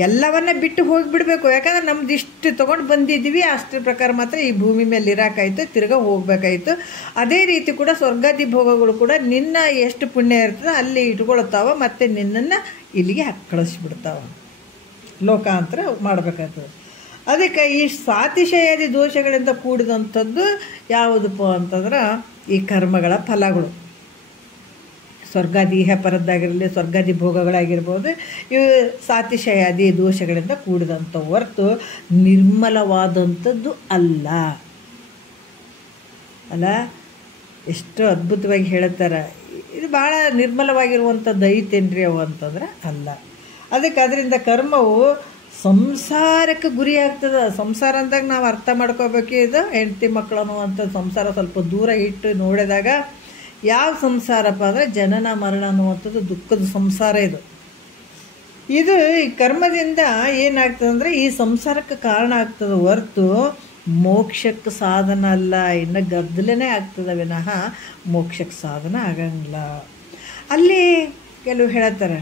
ಎಲ್ಲವನ್ನ ಬಿಟ್ಟು ಹೋಗಿಬಿಡ್ಬೇಕು. ಯಾಕಂದ್ರೆ ನಮ್ದು ಇಷ್ಟು ತೊಗೊಂಡು ಬಂದಿದ್ದೀವಿ, ಅಷ್ಟರ ಪ್ರಕಾರ ಮಾತ್ರ ಈ ಭೂಮಿ ಮೇಲೆ ಇರೋಕ್ಕಾಯ್ತು, ತಿರ್ಗಾ ಹೋಗ್ಬೇಕಾಯ್ತು. ಅದೇ ರೀತಿ ಕೂಡ ಸ್ವರ್ಗಾದಿ ಭೋಗಗಳು ಕೂಡ ನಿನ್ನ ಎಷ್ಟು ಪುಣ್ಯ ಇರ್ತದೆ ಅಲ್ಲಿ ಇಟ್ಕೊಳ್ತಾವ, ಮತ್ತು ನಿನ್ನನ್ನು ಇಲ್ಲಿಗೆ ಕಳಿಸ್ಬಿಡ್ತಾವ, ಲೋಕಾಂತರ ಮಾಡಬೇಕಾಗ್ತದೆ. ಅದಕ್ಕೆ ಈ ಸಾತಿಶಯಾದಿ ದೋಷಗಳಿಂದ ಕೂಡಿದಂಥದ್ದು ಯಾವುದಪ್ಪ ಅಂತಂದ್ರೆ ಈ ಕರ್ಮಗಳ ಫಲಗಳು. ಸ್ವರ್ಗಾದಿ ಇಹ ಪರದ್ದಾಗಿರಲಿ, ಸ್ವರ್ಗಾದಿ ಭೋಗಗಳಾಗಿರ್ಬೋದು, ಇವು ಸಾತಿಶಯಾದಿ ದೋಷಗಳಿಂದ ಕೂಡಿದಂಥ ಹೊರತು ನಿರ್ಮಲವಾದಂಥದ್ದು ಅಲ್ಲ. ಎಷ್ಟು ಅದ್ಭುತವಾಗಿ ಹೇಳ್ತಾರೆ. ಇದು ಭಾಳ ನಿರ್ಮಲವಾಗಿರುವಂಥದ್ದು ಐತೇನ್ರಿ ಅವು ಅಂತಂದ್ರೆ ಅಲ್ಲ. ಅದಕ್ಕೆ ಅದರಿಂದ ಕರ್ಮವು ಸಂಸಾರಕ್ಕೆ ಗುರಿ ಆಗ್ತದೆ. ಸಂಸಾರ ಅಂದಾಗ ನಾವು ಅರ್ಥ ಮಾಡ್ಕೋಬೇಕು, ಇದು ಹೆಂಡತಿ ಮಕ್ಕಳು ಅನ್ನುವಂಥ ಸಂಸಾರ ಸ್ವಲ್ಪ ದೂರ ಇಟ್ಟು ನೋಡಿದಾಗ ಯಾವ ಸಂಸಾರಪ್ಪ ಅಂದರೆ ಜನನ ಮರಣ ಅನ್ನುವಂಥದ್ದು ದುಃಖದ ಸಂಸಾರ. ಇದು ಈ ಕರ್ಮದಿಂದ ಏನಾಗ್ತದೆ ಅಂದರೆ ಈ ಸಂಸಾರಕ್ಕೆ ಕಾರಣ ಆಗ್ತದೆ ಹೊರತು ಮೋಕ್ಷಕ್ಕೆ ಸಾಧನ ಅಲ್ಲ. ಇನ್ನು ಗದ್ದಲೇ ಆಗ್ತದೆ ವಿನಃ ಮೋಕ್ಷಕ್ಕೆ ಸಾಧನ ಆಗಂಗಿಲ್ಲ. ಅಲ್ಲಿ ಕೆಲವು ಹೇಳ್ತಾರೆ.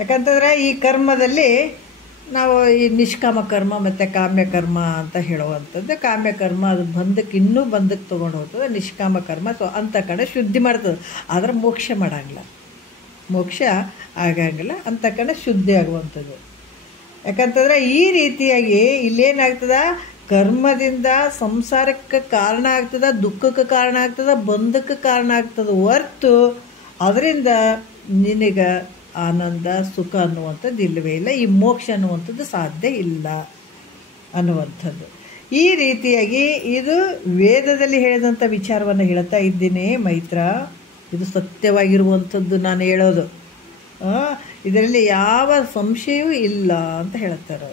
ಯಾಕಂತಂದರೆ ಈ ಕರ್ಮದಲ್ಲಿ ನಾವು ಈ ನಿಷ್ಕಾಮ ಕರ್ಮ ಮತ್ತು ಕಾಮ್ಯಕರ್ಮ ಅಂತ ಹೇಳುವಂಥದ್ದು. ಕಾಮ್ಯಕರ್ಮ ಅದು ಇನ್ನೂ ಬಂಧಕ್ಕೆ ತೊಗೊಂಡು ಹೋಗ್ತದೆ. ನಿಷ್ಕಾಮ ಕರ್ಮ ಅಂತ ಕಡೆ ಶುದ್ಧಿ ಮಾಡ್ತದೆ, ಆದರೆ ಮೋಕ್ಷ ಮಾಡಂಗಿಲ್ಲ, ಮೋಕ್ಷ ಆಗಂಗಿಲ್ಲ, ಅಂತ ಕಡೆ ಶುದ್ಧಿ ಆಗುವಂಥದ್ದು. ಯಾಕಂತಂದರೆ ಈ ರೀತಿಯಾಗಿ ಇಲ್ಲೇನಾಗ್ತದೆ, ಕರ್ಮದಿಂದ ಸಂಸಾರಕ್ಕೆ ಕಾರಣ ಆಗ್ತದೆ, ದುಃಖಕ್ಕೆ ಕಾರಣ ಆಗ್ತದೆ, ಬಂಧಕ್ಕೆ ಕಾರಣ ಆಗ್ತದೆ ಹೊರ್ತು ಅದರಿಂದ ನಿನಗೆ ಆನಂದ ಸುಖ ಅನ್ನುವಂಥದ್ದು ಇಲ್ಲವೇ ಇಲ್ಲ, ಈ ಮೋಕ್ಷ ಅನ್ನುವಂಥದ್ದು ಸಾಧ್ಯ ಇಲ್ಲ ಅನ್ನುವಂಥದ್ದು. ಈ ರೀತಿಯಾಗಿ ಇದು ವೇದದಲ್ಲಿ ಹೇಳಿದಂಥ ವಿಚಾರವನ್ನು ಹೇಳ್ತಾ ಇದ್ದೀನಿ ಮೈತ್ರ. ಇದು ಸತ್ಯವಾಗಿರುವಂಥದ್ದು ನಾನು ಹೇಳೋದು, ಇದರಲ್ಲಿ ಯಾವ ಸಂಶಯವೂ ಇಲ್ಲ ಅಂತ ಹೇಳ್ತಾರೆ.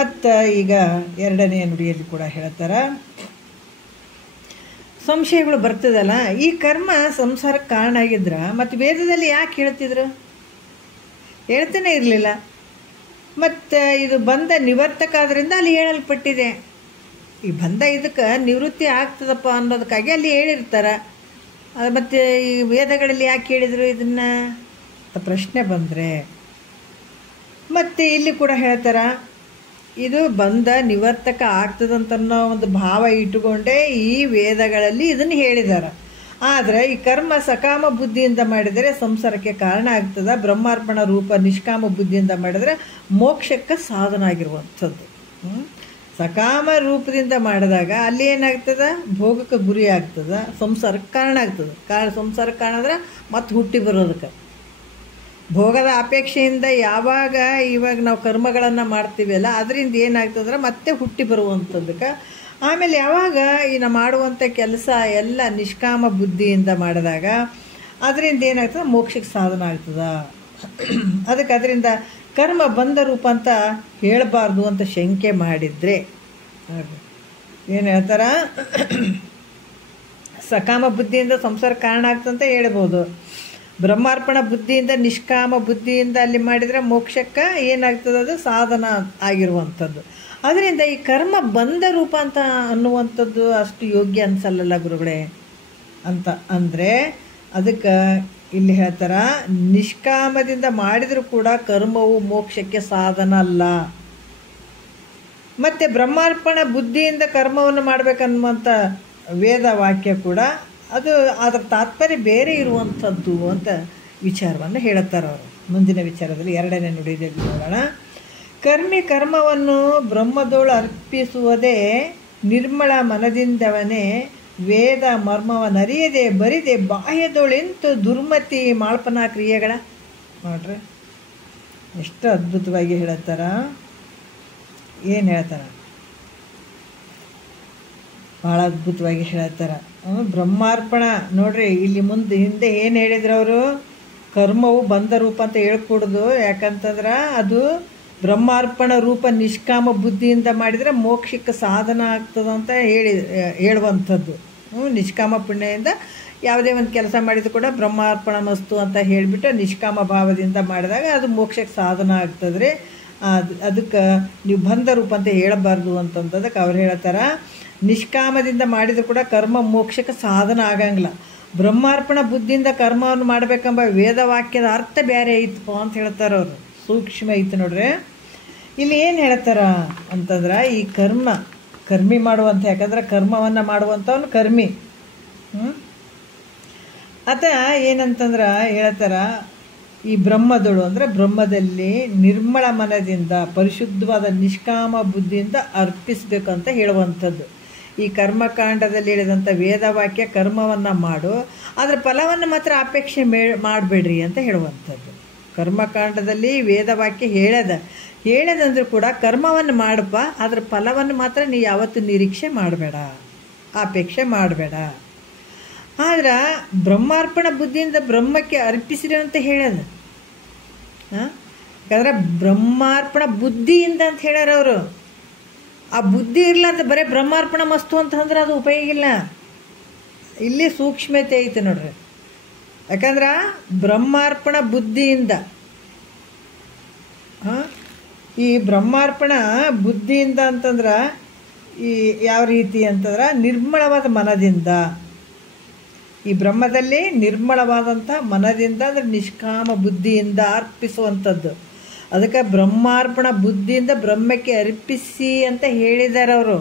ಮತ್ತು ಈಗ 2ನೇ ನುಡಿಯಲ್ಲಿ ಕೂಡ ಹೇಳ್ತಾರೆ, ಸಂಶಯಗಳು ಬರ್ತದಲ್ಲ, ಈ ಕರ್ಮ ಸಂಸಾರಕ್ಕೆ ಕಾರಣ ಆಗಿದ್ರೆ ಮತ್ತು ವೇದದಲ್ಲಿ ಯಾಕೆ ಹೇಳ್ತಿದ್ರು? ಹೇಳ್ತಾನೆ ಇರಲಿಲ್ಲ. ಮತ್ತು ಇದು ಬಂಧ ನಿವರ್ತಕ ಆದ್ದರಿಂದ ಅಲ್ಲಿ ಹೇಳಲ್ಪಟ್ಟಿದೆ. ಈ ಬಂಧ ಇದಕ್ಕೆ ನಿವೃತ್ತಿ ಆಗ್ತದಪ್ಪ ಅನ್ನೋದಕ್ಕಾಗಿ ಅಲ್ಲಿ ಹೇಳಿರ್ತಾರೆ. ಮತ್ತು ಈ ವೇದಗಳಲ್ಲಿ ಯಾಕೆ ಹೇಳಿದರು ಇದನ್ನು ಪ್ರಶ್ನೆ ಬಂದರೆ, ಮತ್ತು ಇಲ್ಲಿ ಕೂಡ ಹೇಳ್ತಾರೆ ಇದು ಬಂಧ ನಿವರ್ತಕ ಆಗ್ತದಂತನ್ನೋ ಒಂದು ಭಾವ ಇಟ್ಟುಕೊಂಡೇ ಈ ವೇದಗಳಲ್ಲಿ ಇದನ್ನು ಹೇಳಿದ್ದಾರೆ. ಆದರೆ ಈ ಕರ್ಮ ಸಕಾಮ ಬುದ್ಧಿಯಿಂದ ಮಾಡಿದರೆ ಸಂಸಾರಕ್ಕೆ ಕಾರಣ ಆಗ್ತದೆ, ಬ್ರಹ್ಮಾರ್ಪಣ ರೂಪ ನಿಷ್ಕಾಮ ಬುದ್ಧಿಯಿಂದ ಮಾಡಿದರೆ ಮೋಕ್ಷಕ್ಕೆ ಸಾಧನ ಆಗಿರುವಂಥದ್ದು. ಸಕಾಮ ರೂಪದಿಂದ ಮಾಡಿದಾಗ ಅಲ್ಲಿ ಏನಾಗ್ತದೆ, ಭೋಗಕ್ಕೆ ಗುರಿ ಆಗ್ತದೆ, ಸಂಸಾರಕ್ಕೆ ಕಾರಣ ಆಗ್ತದೆ. ಸಂಸಾರಕ್ಕೆ ಕಾರಣ ಅಂದರೆ ಮತ್ತೆ ಹುಟ್ಟಿ ಬರೋದಕ್ಕೆ. ಭೋಗದ ಅಪೇಕ್ಷೆಯಿಂದ ಇವಾಗ ನಾವು ಕರ್ಮಗಳನ್ನು ಮಾಡ್ತೀವಲ್ಲ ಅದರಿಂದ ಏನಾಗ್ತದ್ರೆ ಮತ್ತೆ ಹುಟ್ಟಿ ಬರುವಂಥದ್ದಕ್ಕೆ. ಆಮೇಲೆ ಯಾವಾಗ ಇನ್ನು ಮಾಡುವಂಥ ಕೆಲಸ ಎಲ್ಲ ನಿಷ್ಕಾಮ ಬುದ್ಧಿಯಿಂದ ಮಾಡಿದಾಗ ಅದರಿಂದ ಏನಾಗ್ತದೆ, ಮೋಕ್ಷಕ್ಕೆ ಸಾಧನ ಆಗ್ತದ. ಅದಕ್ಕೆ ಅದರಿಂದ ಕರ್ಮ ಬಂದ ರೂಪ ಅಂತ ಹೇಳಬಾರ್ದು ಅಂತ ಶಂಕೆ ಮಾಡಿದರೆ ಏನು ಹೇಳ್ತಾರ, ಸಕಾಮ ಬುದ್ಧಿಯಿಂದ ಸಂಸಾರ ಕಾರಣ ಆಗ್ತಂತ ಹೇಳ್ಬೋದು. ಬ್ರಹ್ಮಾರ್ಪಣ ಬುದ್ಧಿಯಿಂದ ನಿಷ್ಕಾಮ ಬುದ್ಧಿಯಿಂದ ಅಲ್ಲಿ ಮಾಡಿದರೆ ಮೋಕ್ಷಕ್ಕೆ ಏನಾಗ್ತದೆ, ಅದು ಸಾಧನ ಆಗಿರುವಂಥದ್ದು. ಅದರಿಂದ ಈ ಕರ್ಮ ಬಂದ ರೂಪ ಅಂತ ಅನ್ನುವಂಥದ್ದು ಅಷ್ಟು ಯೋಗ್ಯ ಅನ್ಸಲ್ಲ ಗುರುಗಳೇ ಅಂತ ಅಂದರೆ, ಅದಕ್ಕೆ ಇಲ್ಲಿ ಹೇಳ್ತಾರ, ನಿಷ್ಕಾಮದಿಂದ ಮಾಡಿದರೂ ಕೂಡ ಕರ್ಮವು ಮೋಕ್ಷಕ್ಕೆ ಸಾಧನ ಅಲ್ಲ. ಮತ್ತು ಬ್ರಹ್ಮಾರ್ಪಣ ಬುದ್ಧಿಯಿಂದ ಕರ್ಮವನ್ನು ಮಾಡಬೇಕನ್ನುವಂಥ ವೇದ ವಾಕ್ಯ ಕೂಡ ಅದು ಅದರ ತಾತ್ಪರ್ಯ ಬೇರೆ ಇರುವಂಥದ್ದು ಅಂತ ವಿಚಾರವನ್ನು ಹೇಳುತ್ತಾರೆ ಅವರು. ಮುಂದಿನ ವಿಚಾರದಲ್ಲಿ 2ನೇ ನುಡಿಯಲ್ಲಿ ನೋಡೋಣ. ಕರ್ಮಿ ಕರ್ಮವನ್ನು ಬ್ರಹ್ಮದೋಳು ಅರ್ಪಿಸುವುದೇ ನಿರ್ಮಲ ಮನದಿಂದವನೇ ವೇದ ಮರ್ಮವನ್ನರಿಯದೆ ಬರಿದೆ ಬಾಹ್ಯದೋಳೆಂತು ದುರ್ಮತಿ ಮಾಳ್ಪನಾ ಕ್ರಿಯೆಗಳ. ನೋಡ್ರಿ ಎಷ್ಟು ಅದ್ಭುತವಾಗಿ ಹೇಳುತ್ತಾರ. ಏನು ಹೇಳ್ತಾರ, ಭಾಳ ಅದ್ಭುತವಾಗಿ ಹೇಳ್ತಾರ. ಬ್ರಹ್ಮಾರ್ಪಣ ನೋಡ್ರಿ, ಇಲ್ಲಿ ಹಿಂದೆ ಏನು ಹೇಳಿದ್ರು ಅವರು, ಕರ್ಮವು ಬಂದ ರೂಪ ಅಂತ ಹೇಳ್ಕೊಡ್ದು. ಯಾಕಂತಂದ್ರೆ ಅದು ಬ್ರಹ್ಮಾರ್ಪಣ ರೂಪ ನಿಷ್ಕಾಮ ಬುದ್ಧಿಯಿಂದ ಮಾಡಿದರೆ ಮೋಕ್ಷಕ್ಕೆ ಸಾಧನ ಆಗ್ತದಂತ ಹೇಳುವಂಥದ್ದು. ನಿಷ್ಕಾಮ ಪುಣ್ಯದಿಂದ ಯಾವುದೇ ಒಂದು ಕೆಲಸ ಮಾಡಿದ್ರು ಕೂಡ ಬ್ರಹ್ಮಾರ್ಪಣ ಮಸ್ತು ಅಂತ ಹೇಳಿಬಿಟ್ಟು ನಿಷ್ಕಾಮ ಭಾವದಿಂದ ಮಾಡಿದಾಗ ಅದು ಮೋಕ್ಷಕ್ಕೆ ಸಾಧನ ಆಗ್ತದ್ರಿ. ಅದಕ್ಕೆ ನೀವು ಬಂದ ರೂಪ ಅಂತ ಹೇಳಬಾರ್ದು ಅಂತಂದಕ್ಕೆ ಅವ್ರು ಹೇಳ್ತಾರ, ನಿಷ್ಕಾಮದಿಂದ ಮಾಡಿದ್ರು ಕೂಡ ಕರ್ಮ ಮೋಕ್ಷಕ್ಕೆ ಸಾಧನ ಆಗಂಗಿಲ್ಲ. ಬ್ರಹ್ಮಾರ್ಪಣ ಬುದ್ಧಿಯಿಂದ ಕರ್ಮವನ್ನು ಮಾಡಬೇಕೆಂಬ ವೇದವಾಕ್ಯದ ಅರ್ಥ ಬೇರೆ ಐತಪ್ಪ ಅಂತ ಹೇಳ್ತಾರೆ ಅವರು. ಸೂಕ್ಷ್ಮ ಐತೆ ನೋಡ್ರಿ. ಇಲ್ಲಿ ಏನು ಹೇಳ್ತಾರ ಅಂತಂದ್ರೆ, ಈ ಕರ್ಮಿ ಮಾಡುವಂಥ, ಯಾಕಂದ್ರೆ ಕರ್ಮವನ್ನು ಮಾಡುವಂಥವನು ಕರ್ಮಿ. ಆತ ಏನಂತಂದ್ರೆ ಹೇಳ್ತಾರ, ಈ ಬ್ರಹ್ಮದಳು ಅಂದರೆ ಬ್ರಹ್ಮದಲ್ಲಿ ನಿರ್ಮಲ ಮನದಿಂದ ಪರಿಶುದ್ಧವಾದ ನಿಷ್ಕಾಮ ಬುದ್ಧಿಯಿಂದ ಅರ್ಪಿಸಬೇಕಂತ ಹೇಳುವಂಥದ್ದು. ಈ ಕರ್ಮಕಾಂಡದಲ್ಲಿ ಹೇಳಿದಂಥ ವೇದವಾಕ್ಯ ಕರ್ಮವನ್ನು ಮಾಡು, ಅದರ ಫಲವನ್ನು ಮಾತ್ರ ಅಪೇಕ್ಷೆ ಮಾಡಬೇಡ್ರಿ ಅಂತ ಹೇಳುವಂಥದ್ದು. ಕರ್ಮಕಾಂಡದಲ್ಲಿ ವೇದವಾಕ್ಯ ಹೇಳದಂದ್ರೂ ಕೂಡ ಕರ್ಮವನ್ನು ಮಾಡಪ್ಪ, ಅದರ ಫಲವನ್ನು ಮಾತ್ರ ನೀ ಯಾವತ್ತೂ ನಿರೀಕ್ಷೆ ಮಾಡಬೇಡ, ಅಪೇಕ್ಷೆ ಮಾಡಬೇಡ. ಆದ್ರೆ ಬ್ರಹ್ಮಾರ್ಪಣ ಬುದ್ಧಿಯಿಂದ ಬ್ರಹ್ಮಕ್ಕೆ ಅರ್ಪಿಸಿರಿ ಅಂತ ಹೇಳೋದು. ಯಾಕಂದ್ರೆ ಬ್ರಹ್ಮಾರ್ಪಣ ಬುದ್ಧಿಯಿಂದ ಅಂತ ಹೇಳ್ಯಾರ ಅವರು. ಆ ಬುದ್ಧಿ ಇರಲ್ಲ ಅಂತ ಬರೀ ಬ್ರಹ್ಮಾರ್ಪಣ ಮಸ್ತು ಅಂತಂದ್ರೆ ಅದು ಉಪಯೋಗ ಇಲ್ಲ. ಇಲ್ಲಿ ಸೂಕ್ಷ್ಮತೆ ಐತೆ ನೋಡ್ರಿ. ಯಾಕಂದ್ರೆ ಬ್ರಹ್ಮಾರ್ಪಣ ಬುದ್ಧಿಯಿಂದ, ಈ ಬ್ರಹ್ಮಾರ್ಪಣ ಬುದ್ಧಿಯಿಂದ ಅಂತಂದ್ರೆ ಈ ಯಾವ ರೀತಿ ಅಂತಂದ್ರೆ ನಿರ್ಮಲವಾದ ಮನದಿಂದ, ಈ ಬ್ರಹ್ಮದಲ್ಲಿ ನಿರ್ಮಲವಾದಂಥ ಮನದಿಂದ ಅಂದರೆ ನಿಷ್ಕಾಮ ಬುದ್ಧಿಯಿಂದ ಅರ್ಪಿಸುವಂಥದ್ದು. ಅದಕ್ಕೆ ಬ್ರಹ್ಮಾರ್ಪಣ ಬುದ್ಧಿಯಿಂದ ಬ್ರಹ್ಮಕ್ಕೆ ಅರ್ಪಿಸಿ ಅಂತ ಹೇಳಿದ್ದಾರೆ ಅವರು.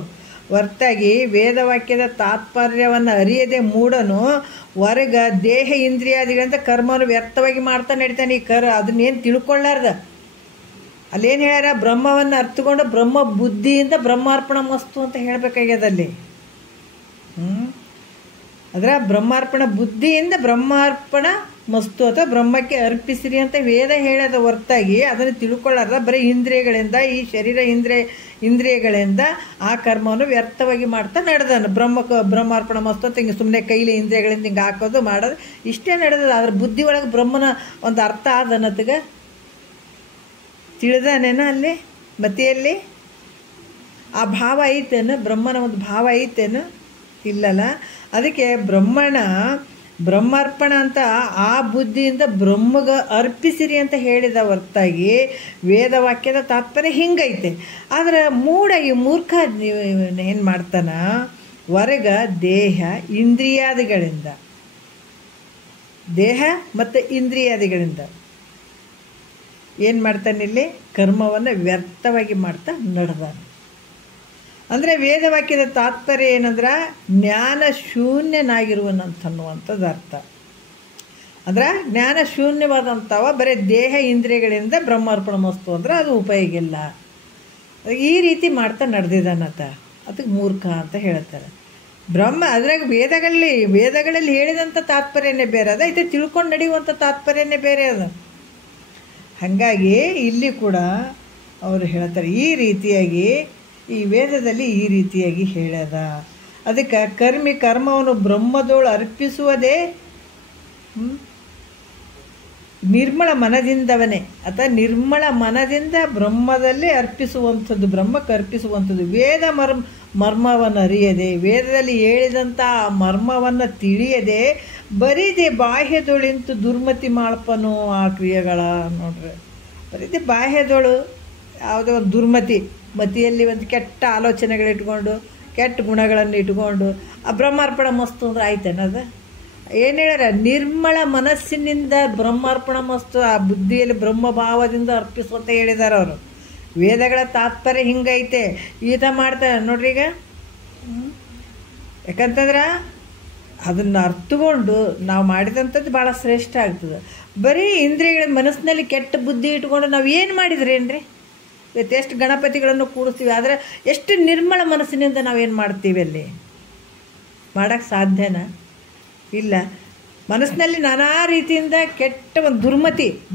ಹೊರತಾಗಿ ವೇದವಾಕ್ಯದ ತಾತ್ಪರ್ಯವನ್ನು ಅರಿಯದೆ ಮೂಢನು ಹೊರಗ ದೇಹ ಇಂದ್ರಿಯಾದಿಗಳಿಂದ ಕರ್ಮವನ್ನು ವ್ಯರ್ಥವಾಗಿ ಮಾಡ್ತಾ ನಡೀತಾನೆ. ಅದನ್ನೇನು ತಿಳ್ಕೊಳ್ಳಾರ್ದ ಅಲ್ಲೇನು ಹೇಳ್ಯಾರ, ಬ್ರಹ್ಮವನ್ನು ಅರ್ಥಕೊಂಡು ಬ್ರಹ್ಮ ಬುದ್ಧಿಯಿಂದ ಬ್ರಹ್ಮಾರ್ಪಣ ಮಸ್ತು ಅಂತ ಹೇಳಬೇಕಾಗ್ಯದಲ್ಲಿ. ಅದರ ಬ್ರಹ್ಮಾರ್ಪಣ ಬುದ್ಧಿಯಿಂದ ಬ್ರಹ್ಮಾರ್ಪಣ ಮಸ್ತು ಅಥವಾ ಬ್ರಹ್ಮಕ್ಕೆ ಅರ್ಪಿಸಿರಿ ಅಂತ ವೇದ ಹೇಳೋದ ಹೊರತಾಗಿ ಅದನ್ನು ತಿಳ್ಕೊಳ್ಳಾರ್ದ ಬರೀ ಇಂದ್ರಿಯಗಳಿಂದ, ಈ ಶರೀರ ಇಂದ್ರಿಯಗಳಿಂದ ಆ ಕರ್ಮವನ್ನು ವ್ಯರ್ಥವಾಗಿ ಮಾಡ್ತಾ ನಡೆದಾನ. ಬ್ರಹ್ಮಾರ್ಪಣ ಮಸ್ತು ಅಂತ ಹಿಂಗೆ ಸುಮ್ಮನೆ ಕೈಲಿ ಇಂದ್ರಿಯಗಳಿಂದ ಹಿಂಗೆ ಹಾಕೋದು ಮಾಡೋದು ಇಷ್ಟೇ ನಡೆದದ. ಅದ್ರ ಬುದ್ಧಿ ಒಳಗೆ ಬ್ರಹ್ಮನ ಒಂದು ಅರ್ಥ ಆದನತ್ಗೆ ತಿಳಿದಾನೇನೋ ಅಲ್ಲಿ ಮತಿಯಲ್ಲಿ ಆ ಭಾವ ಐತೇನು, ಬ್ರಹ್ಮನ ಒಂದು ಭಾವ ಐತೇನು? ಇಲ್ಲಲ್ಲ. ಅದಕ್ಕೆ ಬ್ರಹ್ಮಾರ್ಪಣ ಅಂತ ಆ ಬುದ್ಧಿಯಿಂದ ಬ್ರಹ್ಮಗೆ ಅರ್ಪಿಸಿರಿ ಅಂತ ಹೇಳಿದ ಹೊರತಾಗಿ ವೇದವಾಕ್ಯದ ತಾತ್ಪರ್ಯ ಹಿಂಗೈತೆ. ಆದರೆ ಈ ಮೂರ್ಖ ಏನು ಮಾಡ್ತಾನ, ಹೊರಗ ದೇಹ ಇಂದ್ರಿಯಾದಿಗಳಿಂದ, ದೇಹ ಮತ್ತು ಇಂದ್ರಿಯಾದಿಗಳಿಂದ ಏನು ಮಾಡ್ತಾನೆ, ಇಲ್ಲಿ ಕರ್ಮವನ್ನು ವ್ಯರ್ಥವಾಗಿ ಮಾಡ್ತಾ ನಡೆದಾನೆ. ಅಂದರೆ ವೇದವಾಕ್ಯದ ತಾತ್ಪರ್ಯ ಏನಂದ್ರೆ ಜ್ಞಾನ ಶೂನ್ಯನಾಗಿರುವನಂತನ್ನುವಂಥದ್ದು ಅರ್ಥ. ಅಂದ್ರೆ ಜ್ಞಾನ ಶೂನ್ಯವಾದಂಥವ ಬರೀ ದೇಹ ಇಂದ್ರಿಯಗಳಿಂದ ಬ್ರಹ್ಮಾರ್ಪಣ ಮಸ್ತು ಅಂದ್ರೆ ಅದು ಉಪಯೋಗ ಇಲ್ಲ. ಈ ರೀತಿ ಮಾಡ್ತಾ ನಡೆದಿದ್ದಾನತ, ಅದಕ್ಕೆ ಮೂರ್ಖ ಅಂತ ಹೇಳ್ತಾರೆ. ಅದ್ರಾಗ ವೇದಗಳಲ್ಲಿ ಹೇಳಿದಂಥ ತಾತ್ಪರ್ಯನೇ ಬೇರೆ ಅದ, ಇದು ತಿಳ್ಕೊಂಡು ನಡೆಯುವಂಥ ತಾತ್ಪರ್ಯನೇ ಬೇರೆ ಅದ. ಹಾಗಾಗಿ ಇಲ್ಲಿ ಕೂಡ ಅವರು ಹೇಳ್ತಾರೆ, ಈ ರೀತಿಯಾಗಿ ಈ ವೇದದಲ್ಲಿ ಈ ರೀತಿಯಾಗಿ ಹೇಳ್ಯದ. ಅದಕ್ಕೆ ಕರ್ಮಿ ಕರ್ಮವನ್ನು ಬ್ರಹ್ಮದೋಳು ಅರ್ಪಿಸುವುದೇ ನಿರ್ಮಲ ಮನದಿಂದವನೇ ಅಥವಾ ನಿರ್ಮಲ ಮನದಿಂದ ಬ್ರಹ್ಮದಲ್ಲಿ ಅರ್ಪಿಸುವಂಥದ್ದು, ಬ್ರಹ್ಮಕ್ಕೆ ಅರ್ಪಿಸುವಂಥದ್ದು. ವೇದ ಮರ್ಮವನ್ನು ಅರಿಯದೆ, ವೇದದಲ್ಲಿ ಹೇಳಿದಂಥ ಆ ಮರ್ಮವನ್ನು ತಿಳಿಯದೆ ಬರೀದೆ ಬಾಹ್ಯದೊಳಿಂತು ದುರ್ಮತಿ ಮಾಡ್ಪನು ಆ ಕ್ರಿಯೆಗಳ. ನೋಡ್ರಿ, ಬರೀದೆ ಬಾಹ್ಯದೋಳು ಯಾವುದೋ ಒಂದು ದುರ್ಮತಿ, ಮತಿಯಲ್ಲಿ ಒಂದು ಕೆಟ್ಟ ಆಲೋಚನೆಗಳಿಟ್ಕೊಂಡು ಕೆಟ್ಟ ಗುಣಗಳನ್ನು ಇಟ್ಕೊಂಡು ಆ ಬ್ರಹ್ಮಾರ್ಪಣ ಮಸ್ತು ಅಂದ್ರೆ ಆಯ್ತೇನದು? ಏನು ಹೇಳ್ಯಾರ? ನಿರ್ಮಲ ಮನಸ್ಸಿನಿಂದ ಬ್ರಹ್ಮಾರ್ಪಣ ಮಸ್ತು, ಆ ಬುದ್ಧಿಯಲ್ಲಿ ಬ್ರಹ್ಮಭಾವದಿಂದ ಅರ್ಪಿಸುವಂತ ಹೇಳಿದಾರೆ ಅವರು. ವೇದಗಳ ತಾತ್ಪರ್ಯ ಹಿಂಗೈತೆ. ಈತ ಮಾಡ್ತಾರೆ ನೋಡ್ರಿ. ಈಗ ಯಾಕಂತಂದ್ರೆ ಅದನ್ನು ಅರ್ಥಕೊಂಡು ನಾವು ಮಾಡಿದಂಥದ್ದು ಭಾಳ ಶ್ರೇಷ್ಠ ಆಗ್ತದೆ. ಬರೀ ಇಂದ್ರಿಯಗಳ ಮನಸ್ಸಿನಲ್ಲಿ ಕೆಟ್ಟ ಬುದ್ಧಿ ಇಟ್ಕೊಂಡು ನಾವು ಏನು ಮಾಡಿದ್ರಿ ಏನ್ರಿ? ಇವತ್ತು ಎಷ್ಟು ಗಣಪತಿಗಳನ್ನು ಕೂಡಿಸ್ತೀವಿ, ಆದರೆ ಎಷ್ಟು ನಿರ್ಮಲ ಮನಸ್ಸಿನಿಂದ ನಾವೇನು ಮಾಡ್ತೀವಿ ಅಲ್ಲಿ? ಮಾಡೋಕ್ಕೆ ಸಾಧ್ಯನಾ? ಇಲ್ಲ. ಮನಸ್ಸಿನಲ್ಲಿ ನಾನಾ ರೀತಿಯಿಂದ ಕೆಟ್ಟ ಒಂದು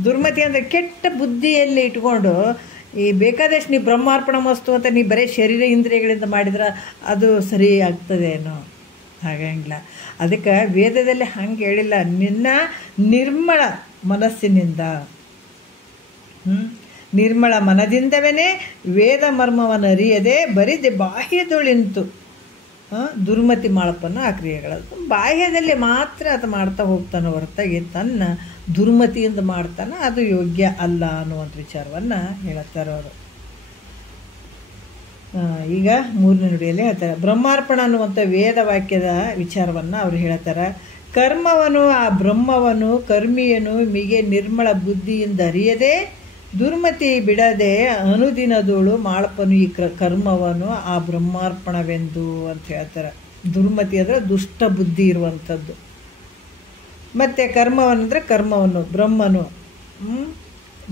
ದುರ್ಮತಿ ಅಂದರೆ ಕೆಟ್ಟ ಬುದ್ಧಿಯಲ್ಲಿ ಇಟ್ಕೊಂಡು ಈ ಬೇಕಾದಷ್ಟು ನೀ ಬ್ರಹ್ಮಾರ್ಪಣ ಮಸ್ತು ಅಂತ ನೀ ಬರೀ ಶರೀರ ಇಂದ್ರಿಯಗಳಿಂದ ಮಾಡಿದ್ರೆ ಅದು ಸರಿ ಆಗ್ತದೇನೋ? ಹಾಗಂಗಿಲ್ಲ. ಅದಕ್ಕೆ ವೇದದಲ್ಲಿ ಹಂಗೆ ಹೇಳಿಲ್ಲ. ನಿನ್ನ ನಿರ್ಮಲ ಮನಸ್ಸಿನಿಂದ, ನಿರ್ಮಲ ಮನದಿಂದವೇ ವೇದ ಮರ್ಮವನ್ನು ಅರಿಯದೆ ಬರಿದೆ ಬಾಹ್ಯದೊಳಿಂತು ದುರ್ಮತಿ ಮಾಡಪ್ಪನ್ನು ಆ ಕ್ರಿಯೆಗಳದ್ದು. ಬಾಹ್ಯದಲ್ಲಿ ಮಾತ್ರ ಅದು ಮಾಡ್ತಾ ಹೋಗ್ತಾನೆ ಹೊರತಾಗಿ ತನ್ನ ದುರ್ಮತಿಯಿಂದ ಮಾಡ್ತಾನೆ ಅದು ಯೋಗ್ಯ ಅಲ್ಲ ಅನ್ನುವಂಥ ವಿಚಾರವನ್ನು ಹೇಳುತ್ತಾರೆ ಅವರು. ಈಗ 3ನೇ ನುಡಿಯಲ್ಲಿ ಹೇಳ್ತಾರೆ, ಬ್ರಹ್ಮಾರ್ಪಣ ಅನ್ನುವಂಥ ವೇದ ವಾಕ್ಯದ ವಿಚಾರವನ್ನು ಅವರು ಹೇಳ್ತಾರೆ. ಕರ್ಮವನು ಆ ಬ್ರಹ್ಮವನು ಕರ್ಮಿಯನು ಮಿಗೆ ನಿರ್ಮಲ ಬುದ್ಧಿಯಿಂದ ಅರಿಯದೆ ದುರ್ಮತಿ ಬಿಡದೆ ಅನುದಿನದೋಳು ಮಾಡಪ್ಪನು ಈ ಕರ್ಮವನು ಆ ಬ್ರಹ್ಮಾರ್ಪಣವೆಂದು ಅಂತ ಹೇಳ್ತಾರೆ. ದುರ್ಮತಿ ಅಂದರೆ ದುಷ್ಟ ಬುದ್ಧಿ ಇರುವಂಥದ್ದು. ಮತ್ತು ಕರ್ಮವನಂದರೆ ಕರ್ಮವನ್ನು,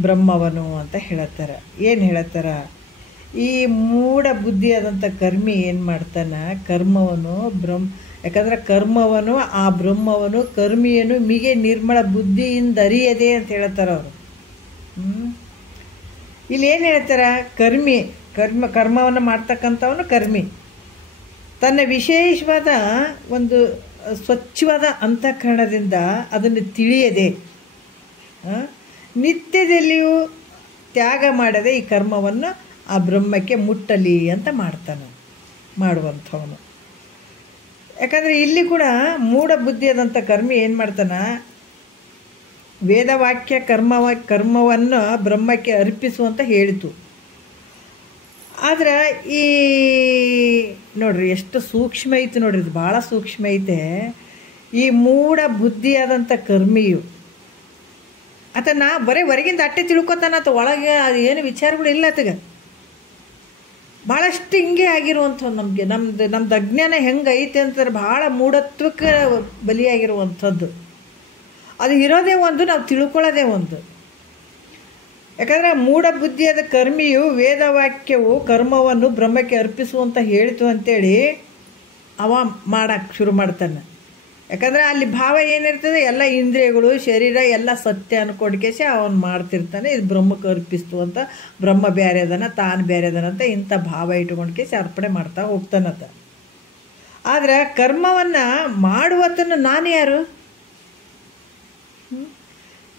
ಬ್ರಹ್ಮವನು ಅಂತ ಹೇಳತ್ತಾರೆ. ಏನು ಹೇಳತ್ತಾರ? ಈ ಮೂಢ ಬುದ್ಧಿಯಾದಂಥ ಕರ್ಮಿ ಏನು ಮಾಡ್ತಾನೆ? ಕರ್ಮವನು ಯಾಕಂದ್ರೆ ಕರ್ಮವನು ಆ ಬ್ರಹ್ಮವನು ಕರ್ಮಿಯನು ಮಿಗೆ ನಿರ್ಮಲ ಬುದ್ಧಿಯಿಂದ ಅರಿಯದೆ ಅಂತ ಹೇಳ್ತಾರೆ ಅವರು. ಇಲ್ಲಿ ಏನು ಹೇಳ್ತಾರ? ಕರ್ಮವನ್ನು ಮಾಡ್ತಕ್ಕಂಥವನು ಕರ್ಮಿ ತನ್ನ ವಿಶೇಷವಾದ ಒಂದು ಸ್ವಚ್ಛವಾದ ಅಂತಃಕರಣದಿಂದ ಅದನ್ನು ತಿಳಿಯದೆ ನಿತ್ಯದಲ್ಲಿಯೂ ತ್ಯಾಗ ಮಾಡದೆ ಈ ಕರ್ಮವನ್ನು ಆ ಬ್ರಹ್ಮಕ್ಕೆ ಮುಟ್ಟಲಿ ಅಂತ ಮಾಡುವಂಥವನು. ಯಾಕಂದರೆ ಇಲ್ಲಿ ಕೂಡ ಮೂಢ ಬುದ್ಧಿಯಾದಂಥ ಕರ್ಮಿ ಏನು ಮಾಡ್ತಾನೆ? ವೇದವಾಕ್ಯ ಕರ್ಮವನ್ನು ಬ್ರಹ್ಮಕ್ಕೆ ಅರ್ಪಿಸುವಂತ ಹೇಳಿತು. ಆದ್ರೆ ಈ ನೋಡ್ರಿ ಎಷ್ಟು ಸೂಕ್ಷ್ಮ ಐತೆ ನೋಡ್ರಿ, ಇದು ಭಾಳ ಸೂಕ್ಷ್ಮ ಐತೆ. ಈ ಮೂಢ ಬುದ್ಧಿಯಾದಂಥ ಕರ್ಮಿಯು ನಾ ಬರೀ ಹೊರಗಿಂದ ಅಟ್ಟೆ ತಿಳ್ಕೊತಾನ ಅಥವಾ ಒಳಗೆ ಅದು ಏನು ವಿಚಾರಗಳು ಇಲ್ಲ ಆತಗ. ಭಾಳಷ್ಟು ಹಿಂಗೆ ಆಗಿರುವಂಥದ್ದು. ನಮ್ದು ಅಜ್ಞಾನ ಹೆಂಗೆ ಐತೆ ಅಂತಂದ್ರೆ ಭಾಳ ಮೂಢತ್ವಕ್ಕೆ ಬಲಿಯಾಗಿರುವಂಥದ್ದು. ಅದು ಇರೋದೇ ಒಂದು, ನಾವು ತಿಳ್ಕೊಳ್ಳೋದೇ ಒಂದು. ಯಾಕಂದರೆ ಮೂಢ ಬುದ್ಧಿಯಾದ ಕರ್ಮಿಯು ವೇದವಾಕ್ಯವು ಕರ್ಮವನ್ನು ಬ್ರಹ್ಮಕ್ಕೆ ಅರ್ಪಿಸುವಂತ ಹೇಳಿತು ಅಂತೇಳಿ ಅವ ಮಾಡಕ್ಕೆ ಶುರು ಮಾಡ್ತಾನೆ. ಯಾಕಂದರೆ ಅಲ್ಲಿ ಭಾವ ಏನಿರ್ತದೆ? ಎಲ್ಲ ಇಂದ್ರಿಯಗಳು ಶರೀರ ಎಲ್ಲ ಸತ್ಯ ಅನ್ಕೊಡ್ಕೇಸಿ ಅವನು ಮಾಡ್ತಿರ್ತಾನೆ. ಇದು ಬ್ರಹ್ಮಕ್ಕೆ ಅರ್ಪಿಸ್ತು ಅಂತ, ಬ್ರಹ್ಮ ಬೇರೆ ಅದನ ತಾನು ಬೇರೆ ಅದನಂತ ಇಂಥ ಭಾವ ಇಟ್ಕೊಂಡ್ಕೇಸಿ ಅರ್ಪಣೆ ಮಾಡ್ತಾ ಹೋಗ್ತಾನಂತ. ಆದರೆ ಕರ್ಮವನ್ನು ಮಾಡುವತನ ನಾನು ಯಾರು?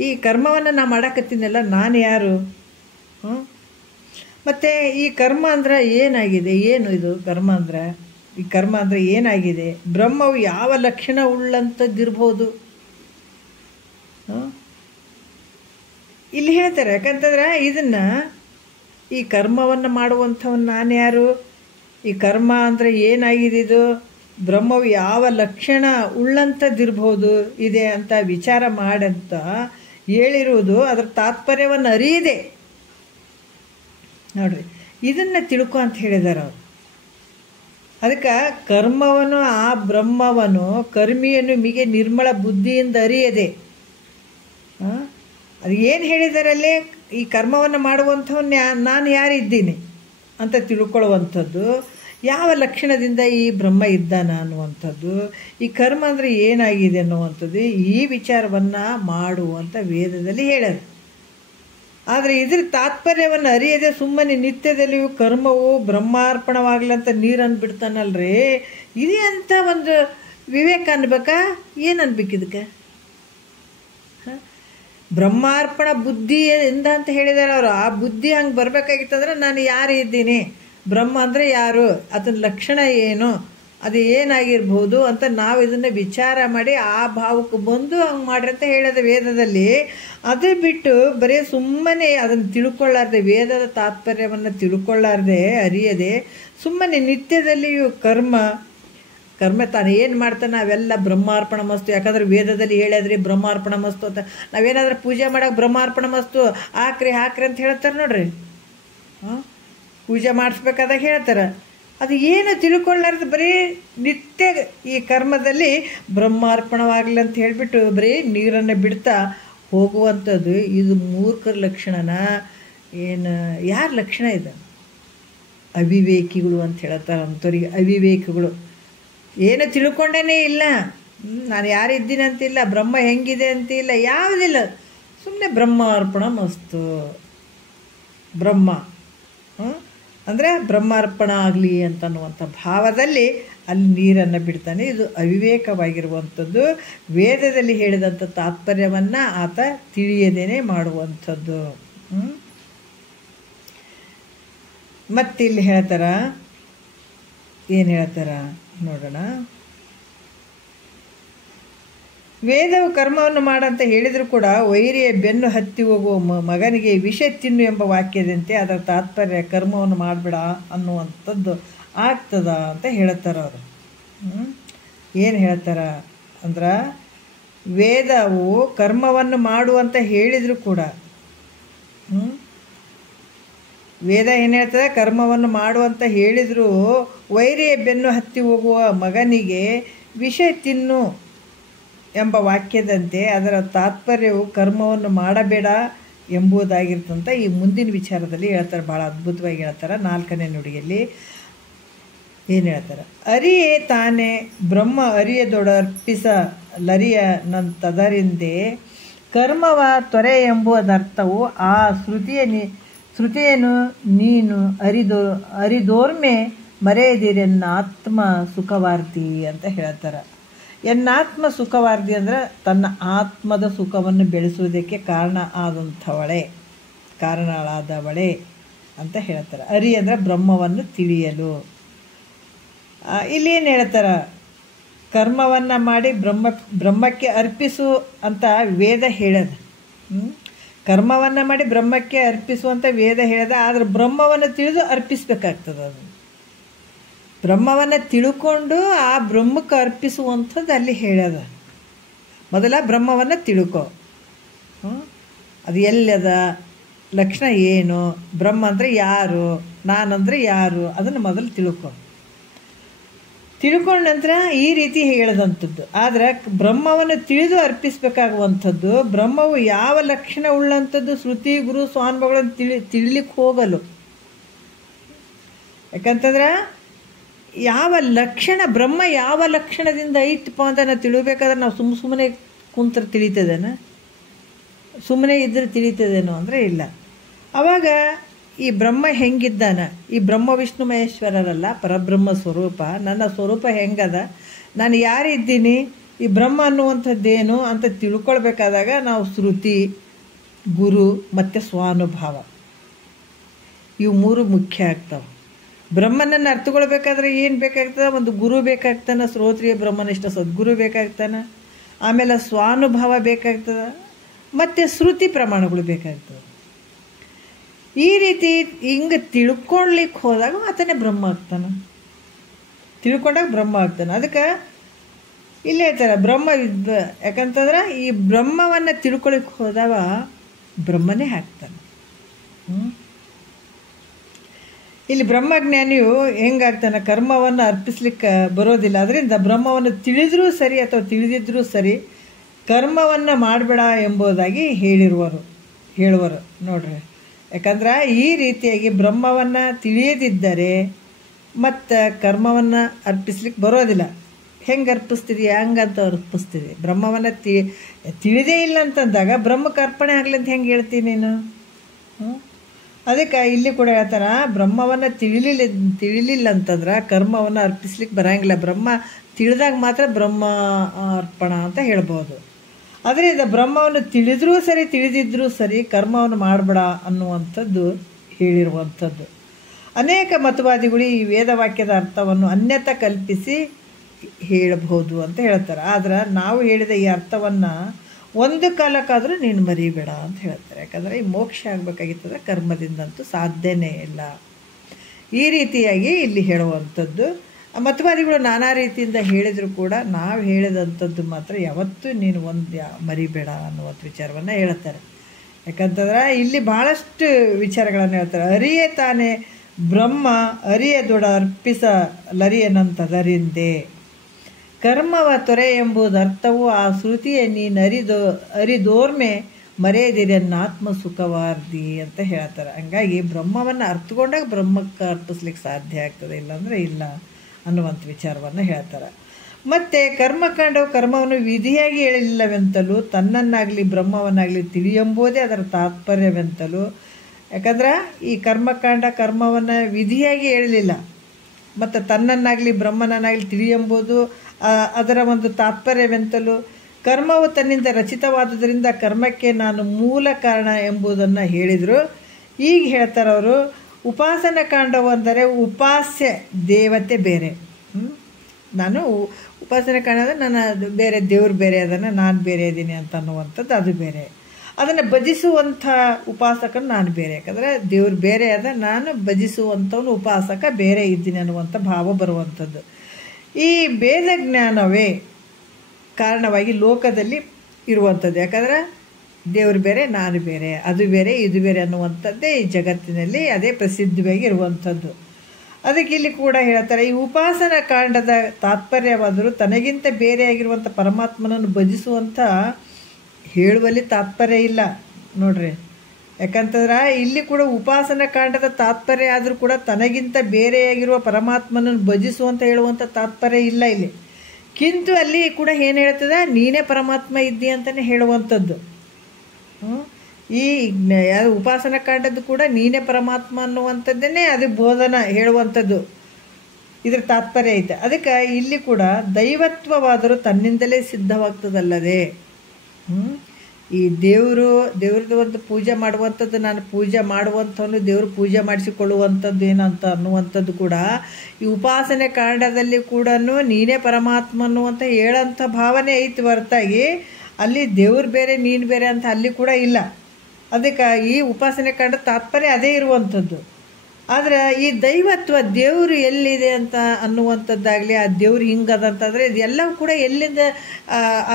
ಈ ಕರ್ಮವನ್ನು ನಾ ಮಾಡಕತ್ತೀನಲ್ಲ, ನಾನು ಯಾರು? ಮತ್ತು ಈ ಕರ್ಮ ಅಂದ್ರೆ ಏನಾಗಿದೆ? ಏನು ಇದು ಕರ್ಮ ಅಂದ್ರೆ? ಈ ಕರ್ಮ ಅಂದರೆ ಏನಾಗಿದೆ? ಬ್ರಹ್ಮವು ಯಾವ ಲಕ್ಷಣ ಉಳ್ಳಂಥದ್ದಿರ್ಬೋದು? ಇಲ್ಲಿ ಹೇಳ್ತಾರೆ. ಯಾಕಂತಂದ್ರೆ ಇದನ್ನು ಈ ಕರ್ಮವನ್ನು ಮಾಡುವಂಥವನು ನಾನು ಯಾರು? ಈ ಕರ್ಮ ಅಂದರೆ ಏನಾಗಿದೆ? ಇದು ಬ್ರಹ್ಮವು ಯಾವ ಲಕ್ಷಣ ಉಳ್ಳಂಥದ್ದಿರ್ಬೋದು ಇದೆ ಅಂತ ವಿಚಾರ ಮಾಡಂತ ಹೇಳಿರುವುದು. ಅದರ ತಾತ್ಪರ್ಯವನ್ನು ಅರಿಯದೆ ನೋಡ್ರಿ ಇದನ್ನು ತಿಳ್ಕೊ ಅಂತ ಹೇಳಿದಾರೆ ಅವರು. ಅದಕ್ಕೆ ಕರ್ಮವನ್ನು ಆ ಬ್ರಹ್ಮವನ್ನು ಕರ್ಮಿಯನ್ನು ಮಿಗೆ ನಿರ್ಮಲ ಬುದ್ಧಿಯಿಂದ ಅರಿಯದೆ ಅದು ಏನು ಹೇಳಿದಾರಲ್ಲಿ? ಈ ಕರ್ಮವನ್ನು ಮಾಡುವಂಥವನ್ನ ನಾನು ಯಾರಿದ್ದೀನಿ ಅಂತ ತಿಳ್ಕೊಳ್ಳುವಂಥದ್ದು. ಯಾವ ಲಕ್ಷಣದಿಂದ ಈ ಬ್ರಹ್ಮ ಇದ್ದಾನ ಅನ್ನುವಂಥದ್ದು, ಈ ಕರ್ಮ ಅಂದರೆ ಏನಾಗಿದೆ ಅನ್ನುವಂಥದ್ದು, ಈ ವಿಚಾರವನ್ನು ಮಾಡುವಂಥ ವೇದದಲ್ಲಿ ಹೇಳೋದು. ಆದರೆ ಇದ್ರ ತಾತ್ಪರ್ಯವನ್ನು ಅರಿಯದೆ ಸುಮ್ಮನೆ ನಿತ್ಯದಲ್ಲಿಯೂ ಕರ್ಮವು ಬ್ರಹ್ಮಾರ್ಪಣವಾಗ್ಲಂತ ನೀರನ್ನು ಬಿಡ್ತಾನಲ್ರಿ. ಇದೇ ಅಂತ ಒಂದು ವಿವೇಕ ಅನ್ಬೇಕಾ, ಏನು ಅನ್ಬೇಕು ಇದಕ್ಕೆ? ಬ್ರಹ್ಮಾರ್ಪಣ ಬುದ್ಧಿಯಿಂದ ಅಂತ ಹೇಳಿದಾರೆ ಅವರು. ಆ ಬುದ್ಧಿ ಹಂಗೆ ಬರಬೇಕಾಗಿತ್ತಂದ್ರೆ ನಾನು ಯಾರು ಇದ್ದೀನಿ, ಬ್ರಹ್ಮ ಅಂದರೆ ಯಾರು, ಅದನ್ನ ಲಕ್ಷಣ ಏನು, ಅದು ಏನಾಗಿರ್ಬೋದು ಅಂತ ನಾವು ಇದನ್ನು ವಿಚಾರ ಮಾಡಿ ಆ ಭಾವಕ್ಕೆ ಬಂದು ಹಂಗೆ ಮಾಡ್ರಿ ಅಂತ ಹೇಳೋದು ವೇದದಲ್ಲಿ. ಅದು ಬಿಟ್ಟು ಬರೀ ಸುಮ್ಮನೆ ಅದನ್ನು ತಿಳ್ಕೊಳ್ಳಾರ್ದೆ, ವೇದದ ತಾತ್ಪರ್ಯವನ್ನು ತಿಳ್ಕೊಳ್ಳಾರ್ದೆ, ಅರಿಯದೆ ಸುಮ್ಮನೆ ನಿತ್ಯದಲ್ಲಿಯೂ ಕರ್ಮ ತಾನು ಏನು ಮಾಡ್ತಾನೆ ಅವೆಲ್ಲ ಬ್ರಹ್ಮಾರ್ಪಣ ಮಸ್ತು. ಯಾಕಂದ್ರೆ ವೇದದಲ್ಲಿ ಹೇಳಿದ್ರಿ ಬ್ರಹ್ಮಾರ್ಪಣ ಮಸ್ತು ಅಂತ. ನಾವೇನಾದ್ರೂ ಪೂಜೆ ಮಾಡೋಕೆ ಬ್ರಹ್ಮಾರ್ಪಣ ಮಸ್ತು ಹಾಕ್ರಿ ಅಂತ ಹೇಳ್ತಾರೆ ನೋಡ್ರಿ. ಪೂಜೆ ಮಾಡಿಸ್ಬೇಕಾದಾಗ ಹೇಳ್ತಾರೆ. ಅದು ಏನು ತಿಳ್ಕೊಳ್ಳಾರ್ದು ಬರೀ ನಿತ್ಯ ಈ ಕರ್ಮದಲ್ಲಿ ಬ್ರಹ್ಮಾರ್ಪಣವಾಗಲಿ ಅಂತ ಹೇಳಿಬಿಟ್ಟು ಬರೀ ನೀರನ್ನು ಬಿಡ್ತಾ ಹೋಗುವಂಥದ್ದು. ಇದು ಮೂರ್ಖರ ಲಕ್ಷಣನ ಏನು, ಯಾರ ಲಕ್ಷಣ ಇದು? ಅವಿವೇಕಿಗಳು ಅಂತ ಹೇಳ್ತಾರೆ. ಅಂಥವ್ರಿಗೆ ಅವಿವೇಕಿಗಳು. ಏನು ತಿಳ್ಕೊಂಡೇ ಇಲ್ಲ, ನಾನು ಯಾರಿದ್ದೀನಿ ಅಂತಿಲ್ಲ, ಬ್ರಹ್ಮ ಹೆಂಗಿದೆ ಅಂತಿಲ್ಲ, ಯಾವುದಿಲ್ಲ. ಸುಮ್ಮನೆ ಬ್ರಹ್ಮಾರ್ಪಣ ಮಸ್ತು, ಬ್ರಹ್ಮ ಅಂದರೆ ಬ್ರಹ್ಮಾರ್ಪಣ ಆಗಲಿ ಅಂತನ್ನುವಂಥ ಭಾವದಲ್ಲಿ ಅಲ್ಲಿ ನೀರನ್ನು ಬಿಡ್ತಾನೆ. ಇದು ಅವಿವೇಕವಾಗಿರುವಂಥದ್ದು. ವೇದದಲ್ಲಿ ಹೇಳಿದಂಥ ತಾತ್ಪರ್ಯವನ್ನು ಆತ ತಿಳಿಯದೇನೆ ಮಾಡುವಂಥದ್ದು. ಮತ್ತಿಲ್ಲಿ ಹೇಳ್ತಾರ, ಏನು ಹೇಳ್ತಾರ ನೋಡೋಣ. ವೇದವು ಕರ್ಮವನ್ನು ಮಾಡಂತ ಹೇಳಿದರೂ ಕೂಡ ವೈರಿಯ ಬೆನ್ನು ಹತ್ತಿ ಹೋಗುವ ಮಗನಿಗೆ ವಿಷ ತಿನ್ನು ಎಂಬ ವಾಕ್ಯದಂತೆ ಅದರ ತಾತ್ಪರ್ಯ ಕರ್ಮವನ್ನು ಮಾಡಬೇಡ ಅನ್ನುವಂಥದ್ದು ಆಗ್ತದ ಅಂತ ಹೇಳ್ತಾರೆ ಅವರು. ಏನು ಹೇಳ್ತಾರ ಅಂದ್ರೆ, ವೇದವು ಕರ್ಮವನ್ನು ಮಾಡುವಂತ ಹೇಳಿದರೂ ಕೂಡ ವೇದ ಏನು ಹೇಳ್ತದೆ, ಕರ್ಮವನ್ನು ಮಾಡುವಂತ ಹೇಳಿದರೂ ವೈರಿಯ ಬೆನ್ನು ಹತ್ತಿ ಹೋಗುವ ಮಗನಿಗೆ ವಿಷ ತಿನ್ನು ಎಂಬ ವಾಕ್ಯದಂತೆ ಅದರ ತಾತ್ಪರ್ಯವು ಕರ್ಮವನ್ನು ಮಾಡಬೇಡ ಎಂಬುದಾಗಿರ್ತಂತ ಈ ಮುಂದಿನ ವಿಚಾರದಲ್ಲಿ ಹೇಳ್ತಾರೆ. ಭಾಳ ಅದ್ಭುತವಾಗಿ ಹೇಳ್ತಾರೆ. 4ನೇ ನುಡಿಯಲ್ಲಿ ಏನು ಹೇಳ್ತಾರೆ, ಅರಿಯೇ ತಾನೇ ಬ್ರಹ್ಮ ಅರಿಯದೊಡರ್ಪಿಸಲರಿಯ ನಂತದರಿಂದೆ ಕರ್ಮವ ತೊರೆ ಎಂಬುದರ್ಥವು ಆ ಶ್ರುತಿಯನ್ನು ನೀನು ಅರಿದೋರ್ಮೆ ಮರೆಯದಿರೆನ್ನಾತ್ಮ ಸುಖವಾರ್ತಿ ಅಂತ ಹೇಳ್ತಾರೆ. ಎನ್ನಾತ್ಮ ಸುಖವಾರ್ತಿ ಅಂದರೆ ತನ್ನ ಆತ್ಮದ ಸುಖವನ್ನು ಬೆಳೆಸುವುದಕ್ಕೆ ಕಾರಣಳಾದವಳೆ ಅಂತ ಹೇಳ್ತಾರೆ. ಅರಿ ಅಂದರೆ ಬ್ರಹ್ಮವನ್ನು ತಿಳಿಯಲು. ಇಲ್ಲೇನು ಹೇಳ್ತಾರೆ, ಕರ್ಮವನ್ನು ಮಾಡಿ ಬ್ರಹ್ಮಕ್ಕೆ ಅರ್ಪಿಸು ಅಂತ ವೇದ ಹೇಳದ. ಕರ್ಮವನ್ನು ಮಾಡಿ ಬ್ರಹ್ಮಕ್ಕೆ ಅರ್ಪಿಸುವಂಥ ವೇದ ಹೇಳ್ದ. ಆದರೆ ಬ್ರಹ್ಮವನ್ನು ತಿಳಿದು ಅರ್ಪಿಸ್ಬೇಕಾಗ್ತದೆ. ಅದು ಬ್ರಹ್ಮವನ್ನು ತಿಳ್ಕೊಂಡು ಆ ಬ್ರಹ್ಮಕ್ಕೆ ಅರ್ಪಿಸುವಂಥದ್ದು ಅಲ್ಲಿ ಹೇಳ್ಯದ. ಮೊದಲ ಬ್ರಹ್ಮವನ್ನು ತಿಳ್ಕೊ, ಅದು ಎಲ್ಲದ ಲಕ್ಷಣ ಏನು, ಬ್ರಹ್ಮ ಅಂದರೆ ಯಾರು, ನಾನಂದರೆ ಯಾರು, ಅದನ್ನು ಮೊದಲು ತಿಳ್ಕೊಂಡ ನಂತರ ಈ ರೀತಿ ಹೇಳದಂಥದ್ದು. ಆದರೆ ಬ್ರಹ್ಮವನ್ನು ತಿಳಿದು ಅರ್ಪಿಸಬೇಕಾಗುವಂಥದ್ದು. ಬ್ರಹ್ಮವು ಯಾವ ಲಕ್ಷಣ ಉಳ್ಳಂಥದ್ದು ಶ್ರುತಿ ಗುರು ಸ್ವಾನುಭವಗಳನ್ನು ತಿಳಿಲಿಕ್ಕೆ ಹೋಗಲು. ಯಾಕಂತಂದ್ರೆ ಯಾವ ಲಕ್ಷಣ ಬ್ರಹ್ಮ ಯಾವ ಲಕ್ಷಣದಿಂದ ಐತಪ್ಪ ಅಂತ ನಾವು ತಿಳಬೇಕಾದ್ರೆ ನಾವು ಸುಮ್ಮನೆ ಕುಂತ್ರೆ ತಿಳಿತದೇನ, ಸುಮ್ಮನೆ ಇದ್ರೆ ತಿಳಿತದೇನೋ ಅಂದರೆ ಇಲ್ಲ. ಆವಾಗ ಈ ಬ್ರಹ್ಮ ಹೆಂಗಿದ್ದಾನ, ಈ ಬ್ರಹ್ಮ ವಿಷ್ಣು ಮಹೇಶ್ವರರಲ್ಲ, ಪರಬ್ರಹ್ಮ ಸ್ವರೂಪ. ನನ್ನ ಸ್ವರೂಪ ಹೆಂಗದ, ನಾನು ಯಾರಿದ್ದೀನಿ, ಈ ಬ್ರಹ್ಮ ಅನ್ನುವಂಥದ್ದೇನು ಅಂತ ತಿಳ್ಕೊಳ್ಬೇಕಾದಾಗ ನಾವು ಶ್ರುತಿ ಗುರು ಮತ್ತು ಸ್ವಾನುಭಾವ ಇವು 3 ಮುಖ್ಯ ಆಗ್ತಾವೆ. ಬ್ರಹ್ಮನನ್ನು ಅರ್ಥಕೊಳ್ಬೇಕಾದ್ರೆ ಏನು ಬೇಕಾಗ್ತದೆ, ಒಂದು ಗುರು ಬೇಕಾಗ್ತಾನೆ, ಶ್ರೋತ್ರಿಯ ಬ್ರಹ್ಮನಿಷ್ಠ ಸದ್ಗುರು ಬೇಕಾಗ್ತಾನೆ, ಆಮೇಲೆ ಸ್ವಾನುಭಾವ ಬೇಕಾಗ್ತದೆ, ಮತ್ತು ಶ್ರುತಿ ಪ್ರಮಾಣಗಳು ಬೇಕಾಗ್ತದೆ. ಈ ರೀತಿ ಹಿಂಗೆ ತಿಳ್ಕೊಳ್ಲಿಕ್ಕೆ ಹೋದಾಗ ಆತನೇ ಬ್ರಹ್ಮ ಆಗ್ತಾನೆ. ತಿಳ್ಕೊಂಡಾಗ ಬ್ರಹ್ಮ ಆಗ್ತಾನೆ. ಅದಕ್ಕೆ ಇಲ್ಲೇ ಹೇಳ್ತಾರೆ ಬ್ರಹ್ಮ ಯಾಕಂತಂದ್ರೆ ಈ ಬ್ರಹ್ಮವನ್ನು ತಿಳ್ಕೊಳಿಕ್ಕೆ ಹೋದಾಗ ಬ್ರಹ್ಮನೇ ಆಗ್ತಾನೆ. ಇಲ್ಲಿ ಬ್ರಹ್ಮಜ್ಞಾನಿಯು ಹೆಂಗಾಗ್ತಾನೆ, ಕರ್ಮವನ್ನು ಅರ್ಪಿಸ್ಲಿಕ್ಕೆ ಬರೋದಿಲ್ಲ. ಅದರಿಂದ ಬ್ರಹ್ಮವನ್ನು ತಿಳಿದ್ರೂ ಸರಿ ಅಥವಾ ತಿಳಿದಿದ್ರೂ ಸರಿ ಕರ್ಮವನ್ನು ಮಾಡಬೇಡ ಎಂಬುದಾಗಿ ಹೇಳುವರು ನೋಡ್ರಿ. ಯಾಕಂದ್ರೆ ಈ ರೀತಿಯಾಗಿ ಬ್ರಹ್ಮವನ್ನು ತಿಳಿಯದಿದ್ದರೆ ಮತ್ತು ಕರ್ಮವನ್ನು ಅರ್ಪಿಸ್ಲಿಕ್ಕೆ ಬರೋದಿಲ್ಲ. ಹೆಂಗೆ ಅರ್ಪಿಸ್ತೀರಿ, ಹೆಂಗಂತ ಅರ್ಪಿಸ್ತೀರಿ? ಬ್ರಹ್ಮವನ್ನು ತಿಳಿದೇ ಇಲ್ಲ ಅಂತಂದಾಗ ಬ್ರಹ್ಮಕ್ಕೆ ಅರ್ಪಣೆ ಆಗಲಿ ಅಂತ ಹೆಂಗೆ ಹೇಳ್ತೀನಿ ನೀನು? ಅದಕ್ಕೆ ಇಲ್ಲಿ ಕೂಡ ಹೇಳ್ತಾರೆ, ಬ್ರಹ್ಮವನ್ನು ತಿಳಿಲಿಲ್ಲ ಅಂತಂದ್ರೆ ಕರ್ಮವನ್ನು ಅರ್ಪಿಸ್ಲಿಕ್ಕೆ ಬರಂಗಿಲ್ಲ. ಬ್ರಹ್ಮ ತಿಳಿದಾಗ ಮಾತ್ರ ಬ್ರಹ್ಮ ಅರ್ಪಣ ಅಂತ ಹೇಳ್ಬೋದು. ಅದರಿಂದ ಬ್ರಹ್ಮವನ್ನು ತಿಳಿದ್ರೂ ಸರಿ ತಿಳಿದಿದ್ರೂ ಸರಿ ಕರ್ಮವನ್ನು ಮಾಡಬೇಡ ಅನ್ನುವಂಥದ್ದು ಹೇಳಿರುವಂಥದ್ದು. ಅನೇಕ ಮತವಾದಿಗಳು ಈ ವೇದವಾಕ್ಯದ ಅರ್ಥವನ್ನು ಅನ್ಯಥ ಕಲ್ಪಿಸಿ ಹೇಳಬಹುದು ಅಂತ ಹೇಳ್ತಾರೆ. ಆದ್ರೆ ನಾವು ಹೇಳಿದ ಈ ಅರ್ಥವನ್ನು ಒಂದು ಕಾಲಕ್ಕಾದರೂ ನೀನು ಮರಿಬೇಡ ಅಂತ ಹೇಳ್ತಾರೆ. ಯಾಕಂದರೆ ಈ ಮೋಕ್ಷ ಆಗಬೇಕಾಗಿತ್ತಂದ್ರೆ ಕರ್ಮದಿಂದಂತೂ ಸಾಧ್ಯನೇ ಇಲ್ಲ. ಈ ರೀತಿಯಾಗಿ ಇಲ್ಲಿ ಹೇಳುವಂಥದ್ದು. ಮತವಾದಿಗಳು ನಾನಾ ರೀತಿಯಿಂದ ಹೇಳಿದರೂ ಕೂಡ ನಾವು ಹೇಳಿದಂಥದ್ದು ಮಾತ್ರ ಯಾವತ್ತೂ ನೀನು ಮರಿಬೇಡ ಅನ್ನುವಂಥ ವಿಚಾರವನ್ನು ಹೇಳ್ತಾರೆ. ಯಾಕಂತಂದ್ರೆ ಇಲ್ಲಿ ಭಾಳಷ್ಟು ವಿಚಾರಗಳನ್ನು ಹೇಳ್ತಾರೆ. ಅರಿಯೇ ತಾನೇ ಬ್ರಹ್ಮ ಅರಿಯದೊಡ ಅರ್ಪಿಸಲರಿಯನಂತದರಿಂದೆ ಕರ್ಮವ ತೊರೆ ಎಂಬುದು ಅರ್ಥವು ಆ ಶ್ರುತಿಯ ನೀನು ಅರಿದೋರ್ಮೆ ಮರೆಯದಿರನ್ನಾತ್ಮ ಸುಖವಾರ್ದಿ ಅಂತ ಹೇಳ್ತಾರೆ. ಹಂಗಾಗಿ ಬ್ರಹ್ಮವನ್ನು ಅರ್ಥಕೊಂಡಾಗ ಬ್ರಹ್ಮಕ್ಕೆ ಅರ್ಪಿಸ್ಲಿಕ್ಕೆ ಸಾಧ್ಯ ಆಗ್ತದೆ, ಇಲ್ಲಾಂದರೆ ಇಲ್ಲ ಅನ್ನುವಂಥ ವಿಚಾರವನ್ನು ಹೇಳ್ತಾರೆ. ಮತ್ತು ಕರ್ಮಕಾಂಡವು ಕರ್ಮವನ್ನು ವಿಧಿಯಾಗಿ ಹೇಳಿಲ್ಲವೆಂತಲೂ ತನ್ನನ್ನಾಗಲಿ ಬ್ರಹ್ಮವನ್ನಾಗಲಿ ತಿಳಿಯೆಂಬುದೇ ಅದರ ತಾತ್ಪರ್ಯವೆಂತಲೂ. ಯಾಕಂದ್ರೆ ಈ ಕರ್ಮಕಾಂಡ ಕರ್ಮವನ್ನು ವಿಧಿಯಾಗಿ ಹೇಳಲಿಲ್ಲ, ಮತ್ತು ತನ್ನನ್ನಾಗಲಿ ಬ್ರಹ್ಮನನ್ನಾಗಲಿ ತಿಳಿಯೆಂಬುದು ಅದರ ಒಂದು ತಾತ್ಪರ್ಯವೆಂತಲೂ. ಕರ್ಮವು ತನ್ನಿಂದ ರಚಿತವಾದುದರಿಂದ ಕರ್ಮಕ್ಕೆ ನಾನು ಮೂಲ ಕಾರಣ ಎಂಬುದನ್ನು ಹೇಳಿದರು. ಈಗ ಹೇಳ್ತಾರೆ ಅವರು, ಉಪಾಸನ ಕಾಂಡವು ಅಂದರೆ ಉಪಾಸ್ಯ ದೇವತೆ ಬೇರೆ. ನಾನು ಉಪಾಸನೆ ಕಾಂಡ ಅಂದರೆ ನನ್ನ ಬೇರೆ ದೇವ್ರು ಬೇರೆ ಅದನ್ನು ನಾನು ಬೇರೆ ಇದ್ದೀನಿ ಅಂತ ಅನ್ನುವಂಥದ್ದು ಅದು ಬೇರೆ. ಅದನ್ನು ಭಜಿಸುವಂಥ ಉಪಾಸಕನು ನಾನು ಬೇರೆ. ಯಾಕಂದರೆ ದೇವ್ರು ಬೇರೆ ಅದ, ನಾನು ಭಜಿಸುವಂಥವನು ಉಪಾಸಕ ಬೇರೆ ಇದ್ದೀನಿ ಅನ್ನುವಂಥ ಭಾವ ಬರುವಂಥದ್ದು. ಈ ಭೇದ ಜ್ಞಾನವೇ ಕಾರಣವಾಗಿ ಲೋಕದಲ್ಲಿ ಇರುವಂಥದ್ದು. ಯಾಕಂದರೆ ದೇವ್ರು ಬೇರೆ ನಾನು ಬೇರೆ, ಅದು ಬೇರೆ ಇದು ಬೇರೆ ಅನ್ನುವಂಥದ್ದೇ ಈ ಜಗತ್ತಿನಲ್ಲಿ ಅದೇ ಪ್ರಸಿದ್ಧವಾಗಿ ಇರುವಂಥದ್ದು. ಅದಕ್ಕೆ ಇಲ್ಲಿ ಕೂಡ ಹೇಳ್ತಾರೆ, ಈ ಉಪಾಸನ ಕಾಂಡದ ತಾತ್ಪರ್ಯವಾದರೂ ತನಗಿಂತ ಬೇರೆಯಾಗಿರುವಂಥ ಪರಮಾತ್ಮನನ್ನು ಭಜಿಸುವಂಥ ಹೇಳುವಲ್ಲಿ ತಾತ್ಪರ್ಯ ಇಲ್ಲ ನೋಡ್ರಿ. ಯಾಕಂತಂದ್ರೆ ಇಲ್ಲಿ ಕೂಡ ಉಪಾಸನ ಕಾಂಡದ ತಾತ್ಪರ್ಯ ಆದರೂ ಕೂಡ ತನಗಿಂತ ಬೇರೆಯಾಗಿರುವ ಪರಮಾತ್ಮನನ್ನು ಭಜಿಸುವಂತ ಹೇಳುವಂಥ ತಾತ್ಪರ್ಯ ಇಲ್ಲ ಇಲ್ಲಿ. ಕಿಂತು ಅಲ್ಲಿ ಕೂಡ ಏನು ಹೇಳ್ತದೆ, ನೀನೇ ಪರಮಾತ್ಮ ಇದ್ದಿ ಅಂತಲೇ ಹೇಳುವಂಥದ್ದು. ಈ ಉಪಾಸನ ಕಾಂಡದ್ದು ಕೂಡ ನೀನೇ ಪರಮಾತ್ಮ ಅನ್ನುವಂಥದ್ದನ್ನೇ ಅದು ಬೋಧನ ಹೇಳುವಂಥದ್ದು, ಇದರ ತಾತ್ಪರ್ಯ ಐತೆ. ಅದಕ್ಕೆ ಇಲ್ಲಿ ಕೂಡ ದೈವತ್ವವಾದರೂ ತನ್ನಿಂದಲೇ ಸಿದ್ಧವಾಗ್ತದಲ್ಲದೆ ಈ ದೇವ್ರದ್ದು ಒಂದು ಪೂಜೆ ಮಾಡುವಂಥದ್ದು, ನಾನು ಪೂಜೆ ಮಾಡುವಂಥವನು ದೇವರು ಪೂಜೆ ಮಾಡಿಸಿಕೊಳ್ಳುವಂಥದ್ದು ಏನಂತ ಅನ್ನುವಂಥದ್ದು ಕೂಡ ಈ ಉಪಾಸನೆ ಕಾಂಡದಲ್ಲಿ ಕೂಡ ನೀನೇ ಪರಮಾತ್ಮ ಅನ್ನುವಂಥ ಹೇಳೋಂಥ ಭಾವನೆ ಐತಿ ಹೊರತಾಗಿ ಅಲ್ಲಿ ದೇವ್ರು ಬೇರೆ ನೀನು ಬೇರೆ ಅಂತ ಅಲ್ಲಿ ಕೂಡ ಇಲ್ಲ. ಅದಕ್ಕೆ ಈ ಉಪಾಸನೆ ಕಾಂಡ ತಾತ್ಪರ್ಯ ಅದೇ ಇರುವಂಥದ್ದು. ಆದರೆ ಈ ದೈವತ್ವ ದೇವರು ಎಲ್ಲಿದೆ ಅಂತ ಅನ್ನುವಂಥದ್ದಾಗಲಿ, ಆ ದೇವ್ರು ಹಿಂಗದಂತಂದರೆ ಇದೆಲ್ಲವೂ ಕೂಡ ಎಲ್ಲಿಂದ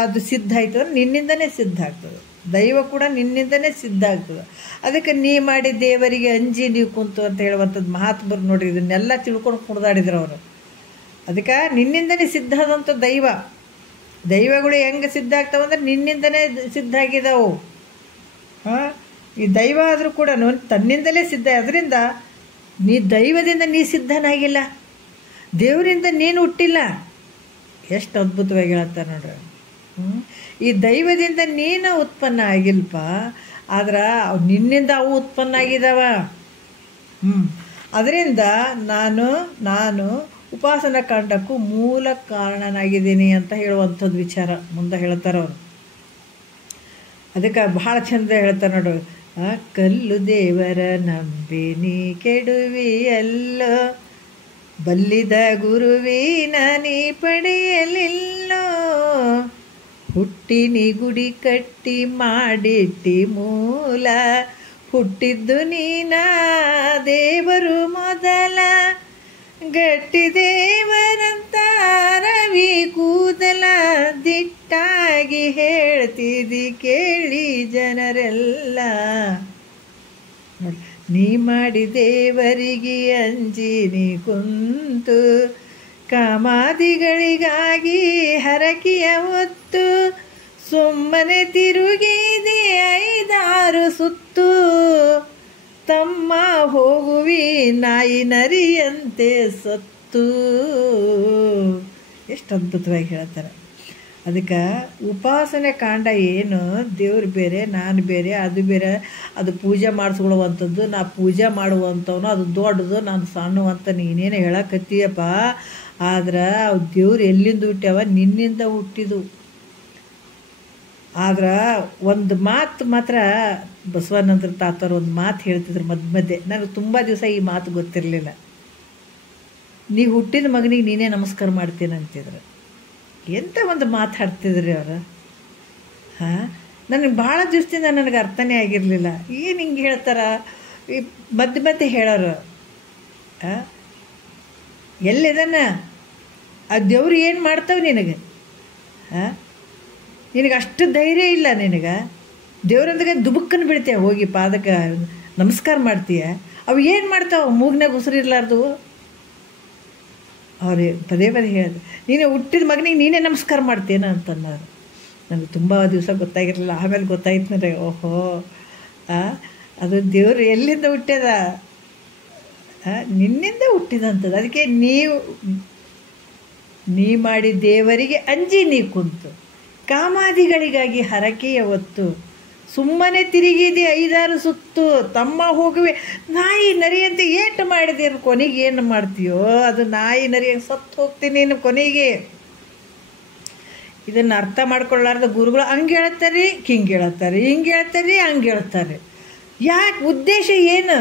ಅದು ಸಿದ್ಧ ಆಯ್ತಂದ್ರೆ ನಿನ್ನಿಂದನೇ ಸಿದ್ಧ ಆಗ್ತದೆ. ದೈವ ಕೂಡ ನಿನ್ನಿಂದನೇ ಸಿದ್ಧ ಆಗ್ತದೆ. ಅದಕ್ಕೆ ನೀ ಮಾಡಿ ದೇವರಿಗೆ ಅಂಜಿ ನೀವು ಕುಂತು ಅಂತ ಹೇಳುವಂಥದ್ದು ಮಹಾತ್ಮರು ನೋಡ್ರಿ, ಇದನ್ನೆಲ್ಲ ತಿಳ್ಕೊಂಡು ಕುಡ್ದಾಡಿದ್ರು ಅವರು. ಅದಕ್ಕೆ ನಿನ್ನಿಂದನೇ ಸಿದ್ಧ ಆದಂಥ ದೈವಗಳು ಹೆಂಗೆ ಸಿದ್ಧ ಆಗ್ತಾವಂದ್ರೆ ನಿನ್ನಿಂದನೇ ಸಿದ್ಧ ಆಗಿದ್ದಾವು. ಈ ದೈವ ಆದರೂ ಕೂಡ ತನ್ನಿಂದಲೇ ಸಿದ್ಧ. ಅದರಿಂದ ನೀ ದೈವದಿಂದ ನೀ ಸಿದ್ಧನಾಗಿಲ್ಲ, ದೇವರಿಂದ ನೀನು ಹುಟ್ಟಿಲ್ಲ. ಎಷ್ಟು ಅದ್ಭುತವಾಗಿ ಹೇಳ್ತಾರೆ ನೋಡ್ರಿ. ಈ ದೈವದಿಂದ ನೀನು ಉತ್ಪನ್ನ ಆಗಿಲ್ಪ, ಆದ್ರೆ ನಿನ್ನಿಂದ ಅವು ಉತ್ಪನ್ನ ಆಗಿದ್ದಾವ. ಅದರಿಂದ ನಾನು ಉಪಾಸನ ಕಾಂಡಕ್ಕೂ ಮೂಲ ಕಾರಣನಾಗಿದ್ದೀನಿ ಅಂತ ಹೇಳುವಂಥದ್ದು ವಿಚಾರ ಮುಂದೆ ಹೇಳ್ತಾರೆ ಅವರು. ಅದಕ್ಕೆ ಭಾಳ ಚಂದ ಹೇಳ್ತಾರೆ ನೋಡು, ಕಲ್ಲು ದೇವರ ನಂಬಿನಿ ಕೆಡುವಿಯಲ್ಲೋ, ಬಲ್ಲಿದ ಗುರುವಿನ ನೀ ಪಡೆಯಲಿಲ್ಲೋ, ಹುಟ್ಟಿನಿ ಗುಡಿ ಕಟ್ಟಿ ಮಾಡಿಟ್ಟಿ ಮೂಲ, ಹುಟ್ಟಿದ್ದು ನೀನ ದೇವರು ಮೊದಲ, ಗಟ್ಟಿ ದೇವರಂತ ರವಿ ಕೂದಲ, ದಿಟ್ಟಾಗಿ ಹೇಳ್ತಿದ್ದಿ ಕೇಳಿ ಜನರೆಲ್ಲ, ನೀ ಮಾಡಿ ದೇವರಿಗೆ ಅಂಜಿ ನೀ ಕುಂತು, ಕಾಮಾದಿಗಳಿಗಾಗಿ ಹರಕಿಯ ಹೊತ್ತು, ಸುಮ್ಮನೆ ತಿರುಗಿದೆ 5-6 ಸುತ್ತು, ತಮ್ಮ ಹೋಗುವಿ ನಾಯಿ ನರಿಯಂತೆ ಸತ್ತು. ಎಷ್ಟು ಅದ್ಭುತವಾಗಿ ಹೇಳ್ತಾರೆ. ಅದಕ್ಕೆ ಉಪಾಸನೆ ಕಾಂಡ ಏನು, ದೇವ್ರು ಬೇರೆ ನಾನು ಬೇರೆ, ಅದು ಬೇರೆ, ಅದು ಪೂಜೆ ಮಾಡಿಸ್ಕೊಳ್ಳುವಂಥದ್ದು, ನಾ ಪೂಜೆ ಮಾಡುವಂಥವನು ಅದು ದೊಡ್ಡದು, ನಾನು ಸಣ್ಣವಂತ ನೀನೇನು ಹೇಳಕತ್ತೀಯಪ್ಪ. ಆದ್ರೆ ಅವು ದೇವ್ರು ಎಲ್ಲಿಂದ ಹುಟ್ಟ್ಯಾವ? ನಿನ್ನಿಂದ ಹುಟ್ಟಿದು. ಆದ್ರೆ ಒಂದು ಮಾತು ಮಾತ್ರ ಬಸವಾನಂದ್ರ ತಾತವ್ರು ಒಂದು ಮಾತು ಹೇಳ್ತಿದ್ರು ಮಧ್ಯೆ. ನನಗೆ ತುಂಬ ದಿವಸ ಈ ಮಾತು ಗೊತ್ತಿರಲಿಲ್ಲ. ನೀ ಹುಟ್ಟಿದ ಮಗನಿಗೆ ನೀನೇ ನಮಸ್ಕಾರ ಮಾಡ್ತೀನಿ ಅಂತಿದ್ರು. ಎಂಥ ಒಂದು ಮಾತಾಡ್ತಿದ್ರಿ ಅವರು. ನನಗೆ ಭಾಳ ದಿವಸದಿಂದ ನನಗೆ ಅರ್ಥನೇ ಆಗಿರಲಿಲ್ಲ. ಏನು ಹಿಂಗೆ ಹೇಳ್ತಾರ ಈ ಮಧ್ಯೆ ಹೇಳೋರು. ಎಲ್ಲಿದನ್ನ ಆ ದೇವ್ರು ಏನು ಮಾಡ್ತಾವೆ ನಿನಗೆ? ನಿನಗೆ ಅಷ್ಟು ಧೈರ್ಯ ಇಲ್ಲ ನಿನಗೆ? ದೇವ್ರಂದಾಗ ದುಬುಕ್ಕನ್ನು ಬೀಳ್ತೀಯ, ಹೋಗಿ ಪಾದಕ್ಕೆ ನಮಸ್ಕಾರ ಮಾಡ್ತೀಯ. ಅವು ಏನು ಮಾಡ್ತಾವೆ? ಮೂಗ್ನಾಗ ಉಸಿರಿರ್ಲಾರ್ದು. ಅವ್ರು ಪದೇ ಹೇಳಿದ್ರು, ನೀನು ಹುಟ್ಟಿದ ಮಗನಿಗೆ ನೀನೇ ನಮಸ್ಕಾರ ಮಾಡ್ತೀನ ಅಂತన్నారు. ನನಗೆ ತುಂಬ ದಿವಸ ಗೊತ್ತಾಗಿರಲಿಲ್ಲ. ಆಮೇಲೆ ಗೊತ್ತಾಯ್ತು ನನಗೆ, ಓಹೋ ಅದು ದೇವರು ಎಲ್ಲಿಂದ ಹುಟ್ಟ್ಯದ? ನಿನ್ನಿಂದ ಹುಟ್ಟಿದಂಥದ್ದು. ಅದಕ್ಕೆ ನೀ ಮಾಡಿ ದೇವರಿಗೆ ಅಂಜಿ ನೀ ಕುಂತು, ಕಾಮಾದಿಗಳಿಗಾಗಿ ಹರಕೆಯ ಹೊತ್ತು, ಸುಮ್ಮನೆ ತಿರುಗಿದೆ 5-6 ಸುತ್ತು, ತಮ್ಮ ಹೋಗುವೆ ನಾಯಿ ನರಿಯಂತೆ ಏಟು ಮಾಡಿದೇನು, ಕೊನೆಗೆ ಏನು ಮಾಡ್ತೀಯೋ ಅದು ನಾಯಿ ನರಿಯಂಗೆ ಸತ್ತು ಹೋಗ್ತೀನಿ ನೀನು ಕೊನೆಗೆ. ಇದನ್ನು ಅರ್ಥ ಮಾಡ್ಕೊಳ್ಳಾರ್ದ ಗುರುಗಳು ಹಂಗೆ ಹೇಳ್ತಾರೆ, ಹಿಂಗೆ ಹೇಳ್ತಾರೆ, ಹಿಂಗೆ ಹೇಳ್ತಾರೆ, ಹಂಗೆ ಹೇಳ್ತಾರೆ. ಯಾಕೆ? ಉದ್ದೇಶ ಏನು?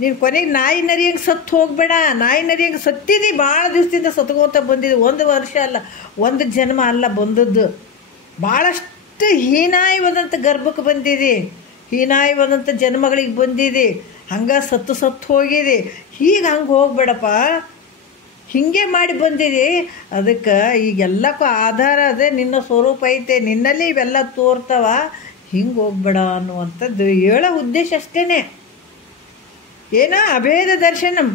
ನೀನು ಕೊನೆಗೆ ನಾಯಿ ನರಿಯಂಗೆ ಸತ್ತು ಹೋಗಬೇಡ. ನಾಯಿ ನರಿಯಂಗೆ ಸತ್ತಿದ್ದಿ, ಭಾಳ ದಿವಸದಿಂದ ಸತ್ಕೋತ ಬಂದಿದ್ದು. 1 ವರ್ಷ ಅಲ್ಲ, 1 ಜನ್ಮ ಅಲ್ಲ ಬಂದದ್ದು. ಭಾಳಷ್ಟು ಹೀನಾಯವಾದಂಥ ಗರ್ಭಕ್ಕೆ ಬಂದಿದೆ, ಹೀನಾಯವಾದಂಥ ಜನ್ಮಗಳಿಗೆ ಬಂದಿದೆ. ಹಂಗೆ ಸತ್ತು ಹೋಗಿದೆ. ಹೀಗೆ ಹಂಗೆ ಹೋಗ್ಬೇಡಪ್ಪ, ಹೀಗೆ ಮಾಡಿ ಬಂದಿದೆ. ಅದಕ್ಕೆ ಈಗೆಲ್ಲಕ್ಕೂ ಆಧಾರ ಅದೇ, ನಿನ್ನ ಸ್ವರೂಪ ಐತೆ, ನಿನ್ನಲ್ಲಿ ಇವೆಲ್ಲ ತೋರ್ತಾವ. ಹಿಂಗೆ ಹೋಗ್ಬೇಡ ಅನ್ನುವಂಥದ್ದು ಹೇಳೋ ಉದ್ದೇಶ ಅಷ್ಟೇ. ಏನೋ ಅಭೇದ ದರ್ಶನಂ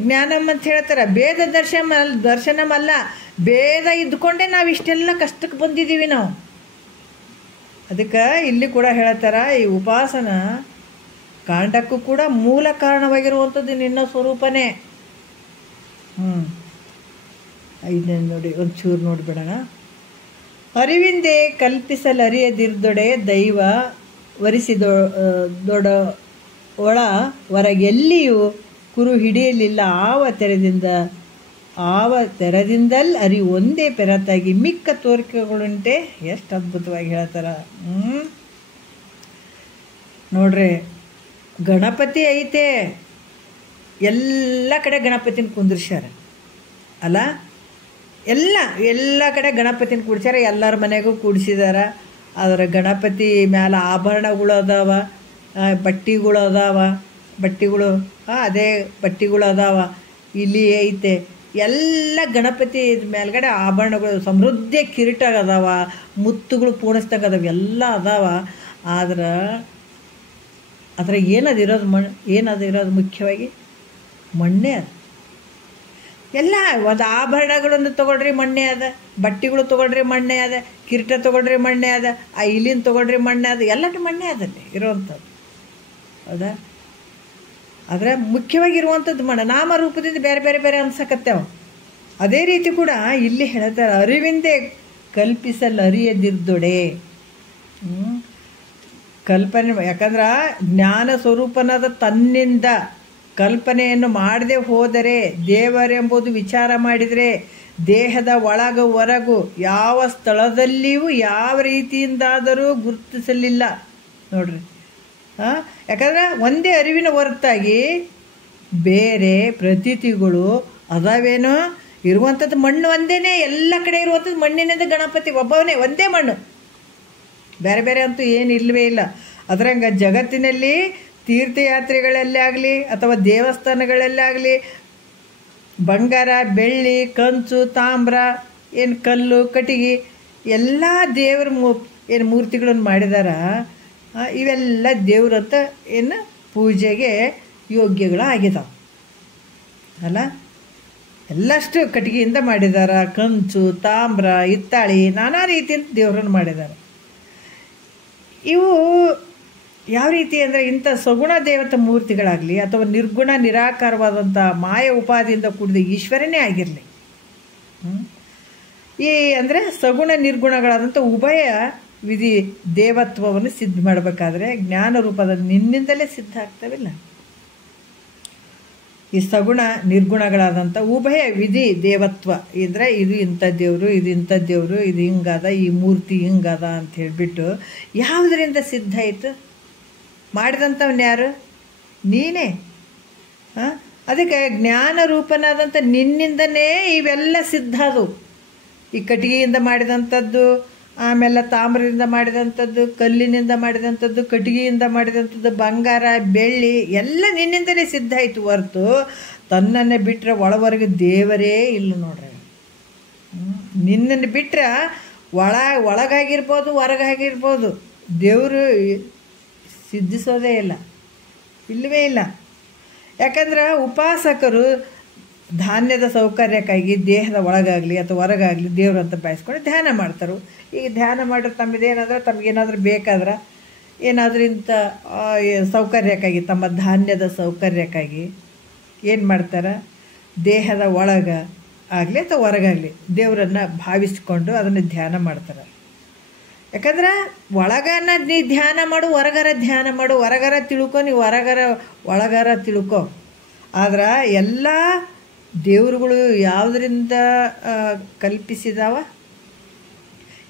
ಜ್ಞಾನಂ ಅಂತ ಹೇಳ್ತಾರೆ. ಭೇದ ದರ್ಶನಂ ಅಲ್ಲ, ಭೇದ ಇದ್ದುಕೊಂಡೇ ನಾವು ಇಷ್ಟೆಲ್ಲ ಕಷ್ಟಕ್ಕೆ ಬಂದಿದ್ದೀವಿ ನಾವು. ಅದಕ್ಕೆ ಇಲ್ಲಿ ಕೂಡ ಹೇಳ್ತಾರೆ, ಈ ಉಪಾಸನ ಕಾಂಡಕ್ಕೂ ಕೂಡ ಮೂಲ ಕಾರಣವಾಗಿರುವಂಥದ್ದು ನಿನ್ನ ಸ್ವರೂಪನೇ. ಇದನ್ನು ನೋಡಿ, ಒಂಚೂರು ನೋಡಿಬಿಡೋಣ. ಅರಿವಿಂದೇ ಕಲ್ಪಿಸಲರಿಯದಿರ್ದೊಡೆ ದೈವ ವರಿಸಿದೊಡ ಒಳ ಹೊರಗೆಲ್ಲಿಯೂ ಕುರು ಹಿಡಿಯಲಿಲ್ಲ. ಆವ ತೆರದಿಂದಲ್ ಅರಿವು ಒಂದೇ ಪೆರತಾಗಿ ಮಿಕ್ಕ ತೋರಿಕೆಗಳುಂಟೆ. ಎಷ್ಟು ಅದ್ಭುತವಾಗಿ ಹೇಳ್ತಾರ ನೋಡ್ರಿ. ಗಣಪತಿ ಐತೆ, ಎಲ್ಲ ಕಡೆ ಗಣಪತಿನ ಕುಂದಿರ್ಸ್ಯಾರ ಅಲ್ಲ, ಎಲ್ಲ ಕಡೆ ಗಣಪತಿನ ಕೂಡ್ಸ್ಯಾರ, ಎಲ್ಲರ ಮನೆಗೂ ಕೂಡಿಸಿದಾರ. ಅದರ ಗಣಪತಿ ಮ್ಯಾಲೆ ಆಭರಣಗಳು ಅದಾವ, ಬಟ್ಟಿಗಳು ಅದಾವ, ಅದೇ ಬಟ್ಟಿಗಳು ಅದಾವ. ಇಲ್ಲಿ ಐತೆ ಎಲ್ಲ ಗಣಪತಿ ಮೇಲ್ಗಡೆ ಆಭರಣಗಳು, ಸಮೃದ್ಧಿ ಕಿರೀಟ ಅದಾವ, ಮುತ್ತುಗಳು ಪೂಣಿಸ್ದಂಗೆ ಅದಾವ, ಎಲ್ಲ ಅದಾವ. ಆದ್ರೆ ಅದ್ರಾಗ ಏನದಿರೋದು ಮುಖ್ಯವಾಗಿ ಮಣ್ಣೆ ಅದ. ಎಲ್ಲ ಒಂದು ಆಭರಣಗಳನ್ನು ತೊಗೊಳ್ರಿ ಮಣ್ಣೆ ಅದ, ಬಟ್ಟೆಗಳು ತೊಗೊಳ್ರಿ ಮಣ್ಣೆ ಅದ, ಕಿರೀಟ ತೊಗೊಳ್ರಿ ಮಣ್ಣೆ ಅದ, ಆ ಇಲಿನ ತೊಗೊಳ್ರಿ ಮಣ್ಣೆ ಅದ, ಎಲ್ಲಟು ಮಣ್ಣೆ ಅದಲ್ಲಿ ಇರೋವಂಥದ್ದು. ಹೌದಾ? ಆದರೆ ಮುಖ್ಯವಾಗಿರುವಂಥದ್ದು ಮಣ್ಣು. ನಾಮರೂಪದಿಂದ ಬೇರೆ ಅನ್ಸಕತ್ತೇವ. ಅದೇ ರೀತಿ ಕೂಡ ಇಲ್ಲಿ ಹೇಳ್ತಾರೆ, ಅರಿವಿಂದೇ ಕಲ್ಪಿಸಲರಿಯದಿರ್ದೊಡೆ. ಕಲ್ಪನೆ, ಯಾಕಂದ್ರೆ ಜ್ಞಾನ ಸ್ವರೂಪನಾದ ತನ್ನಿಂದ ಕಲ್ಪನೆಯನ್ನು ಮಾಡದೆ ಹೋದರೆ, ದೇವರೆಂಬುದು ವಿಚಾರ ಮಾಡಿದರೆ ದೇಹದ ಒಳಗ ಹೊರಗು ಯಾವ ಸ್ಥಳದಲ್ಲಿಯೂ ಯಾವ ರೀತಿಯಿಂದಾದರೂ ಗುರುತಿಸಲಿಲ್ಲ ನೋಡ್ರಿ. ಯಾಕಂದ್ರೆ ಒಂದೇ ಅರಿವಿನ ಹೊರತಾಗಿ ಬೇರೆ ಪ್ರತೀತಿಗಳು ಅದಾವೇನೋ? ಇರುವಂಥದ್ದು ಮಣ್ಣು ಒಂದೇನೆ, ಎಲ್ಲ ಕಡೆ ಇರುವಂಥದ್ದು ಮಣ್ಣಿನಿಂದ ಗಣಪತಿ ಒಬ್ಬವನೇ, ಒಂದೇ ಮಣ್ಣು, ಬೇರೆ ಅಂತೂ ಏನು ಇಲ್ಲವೇ ಇಲ್ಲ. ಅದರಂಗೆ ಜಗತ್ತಿನಲ್ಲಿ ತೀರ್ಥಯಾತ್ರೆಗಳಲ್ಲೇ ಆಗಲಿ ಅಥವಾ ದೇವಸ್ಥಾನಗಳಲ್ಲೇ ಆಗಲಿ ಬಂಗಾರ, ಬೆಳ್ಳಿ, ಕಂಚು, ತಾಮ್ರ, ಏನು ಕಲ್ಲು, ಕಟ್ಟಿಗೆ ಎಲ್ಲ ದೇವ್ರ ಏನು ಮೂರ್ತಿಗಳನ್ನು ಮಾಡಿದಾರ, ಇವೆಲ್ಲ ದೇವ್ರಂತ ಏನು ಪೂಜೆಗೆ ಯೋಗ್ಯಗಳಾಗಿದ್ದಾವೆ ಅಲ್ಲ. ಎಲ್ಲಷ್ಟು ಕಟ್ಟಿಗೆಯಿಂದ ಮಾಡಿದಾರ, ಕಂಚು, ತಾಮ್ರ, ಹಿತ್ತಾಳಿ, ನಾನಾ ರೀತಿಯಿಂದ ದೇವ್ರನ್ನು ಮಾಡಿದ್ದಾರೆ. ಇವು ಯಾವ ರೀತಿ ಅಂದರೆ, ಇಂಥ ಸಗುಣ ದೇವತಾ ಮೂರ್ತಿಗಳಾಗಲಿ ಅಥವಾ ನಿರ್ಗುಣ ನಿರಾಕಾರವಾದಂಥ ಮಾಯ ಉಪಾದಿಯಿಂದ ಕೂಡಿದ ಈಶ್ವರನೇ ಆಗಿರಲಿ, ಈ ಅಂದರೆ ಸಗುಣ ನಿರ್ಗುಣಗಳಾದಂಥ ಉಭಯ ವಿಧಿ ದೇವತ್ವವನ್ನು ಸಿದ್ಧ ಮಾಡಬೇಕಾದ್ರೆ ಜ್ಞಾನ ರೂಪದ ನಿನ್ನಿಂದಲೇ ಸಿದ್ಧ ಆಗ್ತವಿಲ್ಲ. ಈ ಸಗುಣ ನಿರ್ಗುಣಗಳಾದಂಥ ಉಭಯ ವಿಧಿ ದೇವತ್ವ ಇದ್ರೆ ಇದು ಇಂಥ ದೇವರು, ಇದು ಇಂಥ ದೇವರು, ಇದು ಹಿಂಗಾದ, ಈ ಮೂರ್ತಿ ಹಿಂಗಾದ ಅಂತ ಹೇಳಿಬಿಟ್ಟು ಯಾವುದರಿಂದ ಸಿದ್ಧ ಆಯಿತು? ಮಾಡಿದಂಥವ್ನು ಯಾರು? ನೀನೇ. ಅದಕ್ಕೆ ಜ್ಞಾನ ರೂಪನಾದಂಥ ನಿನ್ನಿಂದನೇ ಇವೆಲ್ಲ ಸಿದ್ಧ. ಅದು ಈ ಕಟ್ಟಿಗೆಯಿಂದ ಮಾಡಿದಂಥದ್ದು, ಆಮೇಲೆ ತಾಮ್ರದಿಂದ ಮಾಡಿದಂಥದ್ದು, ಕಲ್ಲಿನಿಂದ ಮಾಡಿದಂಥದ್ದು, ಕಟ್ಟಿಗೆಯಿಂದ ಮಾಡಿದಂಥದ್ದು, ಬಂಗಾರ ಬೆಳ್ಳಿ ಎಲ್ಲ ನಿನ್ನಿಂದಲೇ ಸಿದ್ಧ ಆಯಿತು ಹೊರತು ತನ್ನನ್ನೇ ಬಿಟ್ಟರೆ ಒಳವರೆಗೆ ದೇವರೇ ಇಲ್ಲ ನೋಡ್ರಿ. ನಿನ್ನನ್ನು ಬಿಟ್ಟರೆ ಒಳಗಾಗಿರ್ಬೋದು ಹೊರಗಾಗಿರ್ಬೋದು ದೇವರು ಸಿದ್ಧಿಸೋದೇ ಇಲ್ಲ, ಇಲ್ಲವೇ ಇಲ್ಲ. ಯಾಕಂದ್ರೆ ಉಪಾಸಕರು ಧಾನ್ಯದ ಸೌಕರ್ಯಕ್ಕಾಗಿ ದೇಹದ ಒಳಗಾಗಲಿ ಅಥವಾ ಹೊರಗಾಗಲಿ ದೇವರು ಅಂತ ಬಯಸ್ಕೊಂಡು ಧ್ಯಾನ ಮಾಡ್ತಾರೆ. ಈಗ ಧ್ಯಾನ ಮಾಡಿದ್ರೆ ತಮ್ಮದೇನಾದ್ರೆ ತಮಗೇನಾದ್ರೂ ಬೇಕಾದ್ರೆ ಏನಾದರೂ ಇಂಥ ಸೌಕರ್ಯಕ್ಕಾಗಿ ತಮ್ಮ ಧಾನ್ಯದ ಸೌಕರ್ಯಕ್ಕಾಗಿ ಏನು ಮಾಡ್ತಾರೆ? ದೇಹದ ಒಳಗ ಆಗಲಿ ಅಥವಾ ಹೊರಗಾಗಲಿ ದೇವರನ್ನು ಭಾವಿಸ್ಕೊಂಡು ಅದನ್ನು ಧ್ಯಾನ ಮಾಡ್ತಾರೆ. ಯಾಕಂದ್ರೆ ಒಳಗನ ನೀ ಧ್ಯಾನ ಮಾಡು, ಹೊರಗರ ಧ್ಯಾನ ಮಾಡು, ಹೊರಗರ ತಿಳ್ಕೊ, ನೀವು ಒಳಗರ ತಿಳ್ಕೊ. ಆದ್ರೆ ಎಲ್ಲ ದೇವರುಗಳು ಯಾವುದರಿಂದ ಕಲ್ಪಿಸಿದಾವ?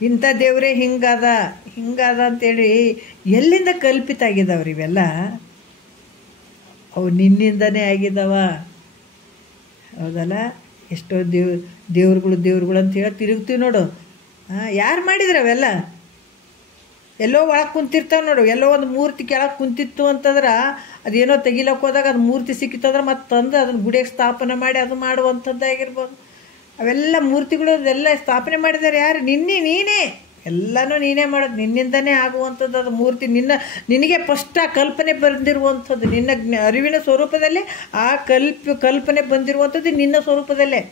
ಇಂಥ ದೇವರೇ ಹಿಂಗಾದ ಅಂತೇಳಿ ಎಲ್ಲಿಂದ ಕಲ್ಪಿತ ಆಗಿದ್ದಾವ್ರಿ ಇವೆಲ್ಲ? ಅವು ನಿನ್ನಿಂದನೇ ಆಗಿದ್ದಾವ, ಹೌದಲ್ಲ? ಎಷ್ಟೋ ದೇವ್ರುಗಳು ಅಂತ ಹೇಳಿ ತಿರುಗ್ತೀವಿ ನೋಡು. ಯಾರು ಮಾಡಿದ್ರು ಅವೆಲ್ಲ? ಎಲ್ಲೋ ಒಳಗೆ ಕುಂತಿರ್ತಾವೆ ನೋಡು. ಎಲ್ಲೋ ಒಂದು ಮೂರ್ತಿ ಕೆಳಗೆ ಕುಂತಿತ್ತು ಅಂತಂದ್ರೆ ಅದೇನೋ ತೆಗಿಲಕ್ಕೆ ಹೋದಾಗ ಅದು ಮೂರ್ತಿ ಸಿಕ್ಕಿತ್ತಂದ್ರೆ ಮತ್ತೆ ತಂದು ಅದನ್ನು ಗುಡಿಯಾಗ ಸ್ಥಾಪನೆ ಮಾಡಿ ಅದು ಮಾಡುವಂಥದ್ದಾಗಿರ್ಬೋದು. ಅವೆಲ್ಲ ಮೂರ್ತಿಗಳು ಅದೆಲ್ಲ ಸ್ಥಾಪನೆ ಮಾಡಿದ್ದಾರೆ ಯಾರು? ನೀನೇ. ಎಲ್ಲನೂ ನೀನೇ ಮಾಡೋದು, ನಿನ್ನಿಂದನೇ ಆಗುವಂಥದ್ದು. ಅದು ಮೂರ್ತಿ ನಿನಗೆ ಫಸ್ಟ್ ಆ ಕಲ್ಪನೆ ಬಂದಿರುವಂಥದ್ದು, ನಿನ್ನ ಅರಿವಿನ ಸ್ವರೂಪದಲ್ಲೇ ಆ ಕಲ್ಪನೆ ಬಂದಿರುವಂಥದ್ದು ನಿನ್ನ ಸ್ವರೂಪದಲ್ಲೇ.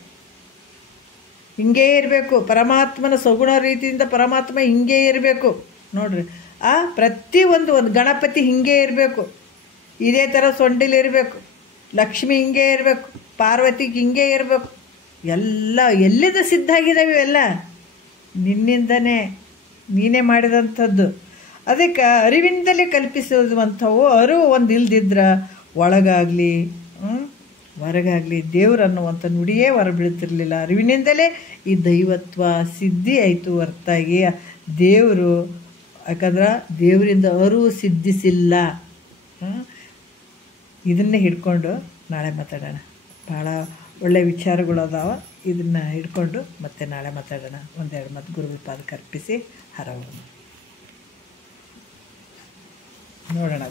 ಹಿಂಗೇ ಇರಬೇಕು. ಪರಮಾತ್ಮನ ಸಗುಣ ರೀತಿಯಿಂದ ಪರಮಾತ್ಮ ಹಿಂಗೇ ಇರಬೇಕು ನೋಡ್ರಿ. ಪ್ರತಿಯೊಂದು ಗಣಪತಿ ಹಿಂಗೇ ಇರಬೇಕು, ಇದೇ ಥರ ಸೊಂಡಿಲಿರಬೇಕು. ಲಕ್ಷ್ಮಿ ಹಿಂಗೇ ಇರಬೇಕು, ಪಾರ್ವತಿಗೆ ಹಿಂಗೇ ಇರಬೇಕು. ಎಲ್ಲ ಎಲ್ಲಿಂದ ಸಿದ್ಧ ಆಗಿದ್ದಾವೆ ಇವೆಲ್ಲ? ನಿನ್ನಿಂದನೇ, ನೀನೇ ಮಾಡಿದಂಥದ್ದು. ಅದಕ್ಕೆ ಅರಿವಿಂದಲೇ ಕಲ್ಪಿಸುವಂಥವು. ಅರಿವು ಒಂದು ಇಲ್ದಿದ್ರೆ ಒಳಗಾಗಲಿ ಹೊರಗಾಗಲಿ ದೇವರನ್ನುವಂಥ ನುಡಿಯೇ ಹೊರಬೀಳ್ತಿರ್ಲಿಲ್ಲ. ಅರಿವಿನಿಂದಲೇ ಈ ದೈವತ್ವ ಸಿದ್ಧಿ ಆಯಿತು ಹೊರತಾಗಿ ದೇವರು, ಯಾಕಂದ್ರೆ ದೇವರಿಂದ ಅರಿವು ಸಿದ್ಧಿಸಿಲ್ಲ. ಇದನ್ನೇ ಹಿಡ್ಕೊಂಡು ನಾಳೆ ಮಾತಾಡೋಣ. ಭಾಳ ಒಳ್ಳೆ ವಿಚಾರಗಳು ಅದಾವ. ಇದನ್ನು ಹಿಡ್ಕೊಂಡು ಮತ್ತೆ ನಾಳೆ ಮಾತಾಡೋಣ. ಒಂದೆರಡು ಮತ್ತು ಗುರುವಿಪಾದಕ್ಕೆ ಅರ್ಪಿಸಿ ಹರವನ್ನು ನೋಡೋಣ.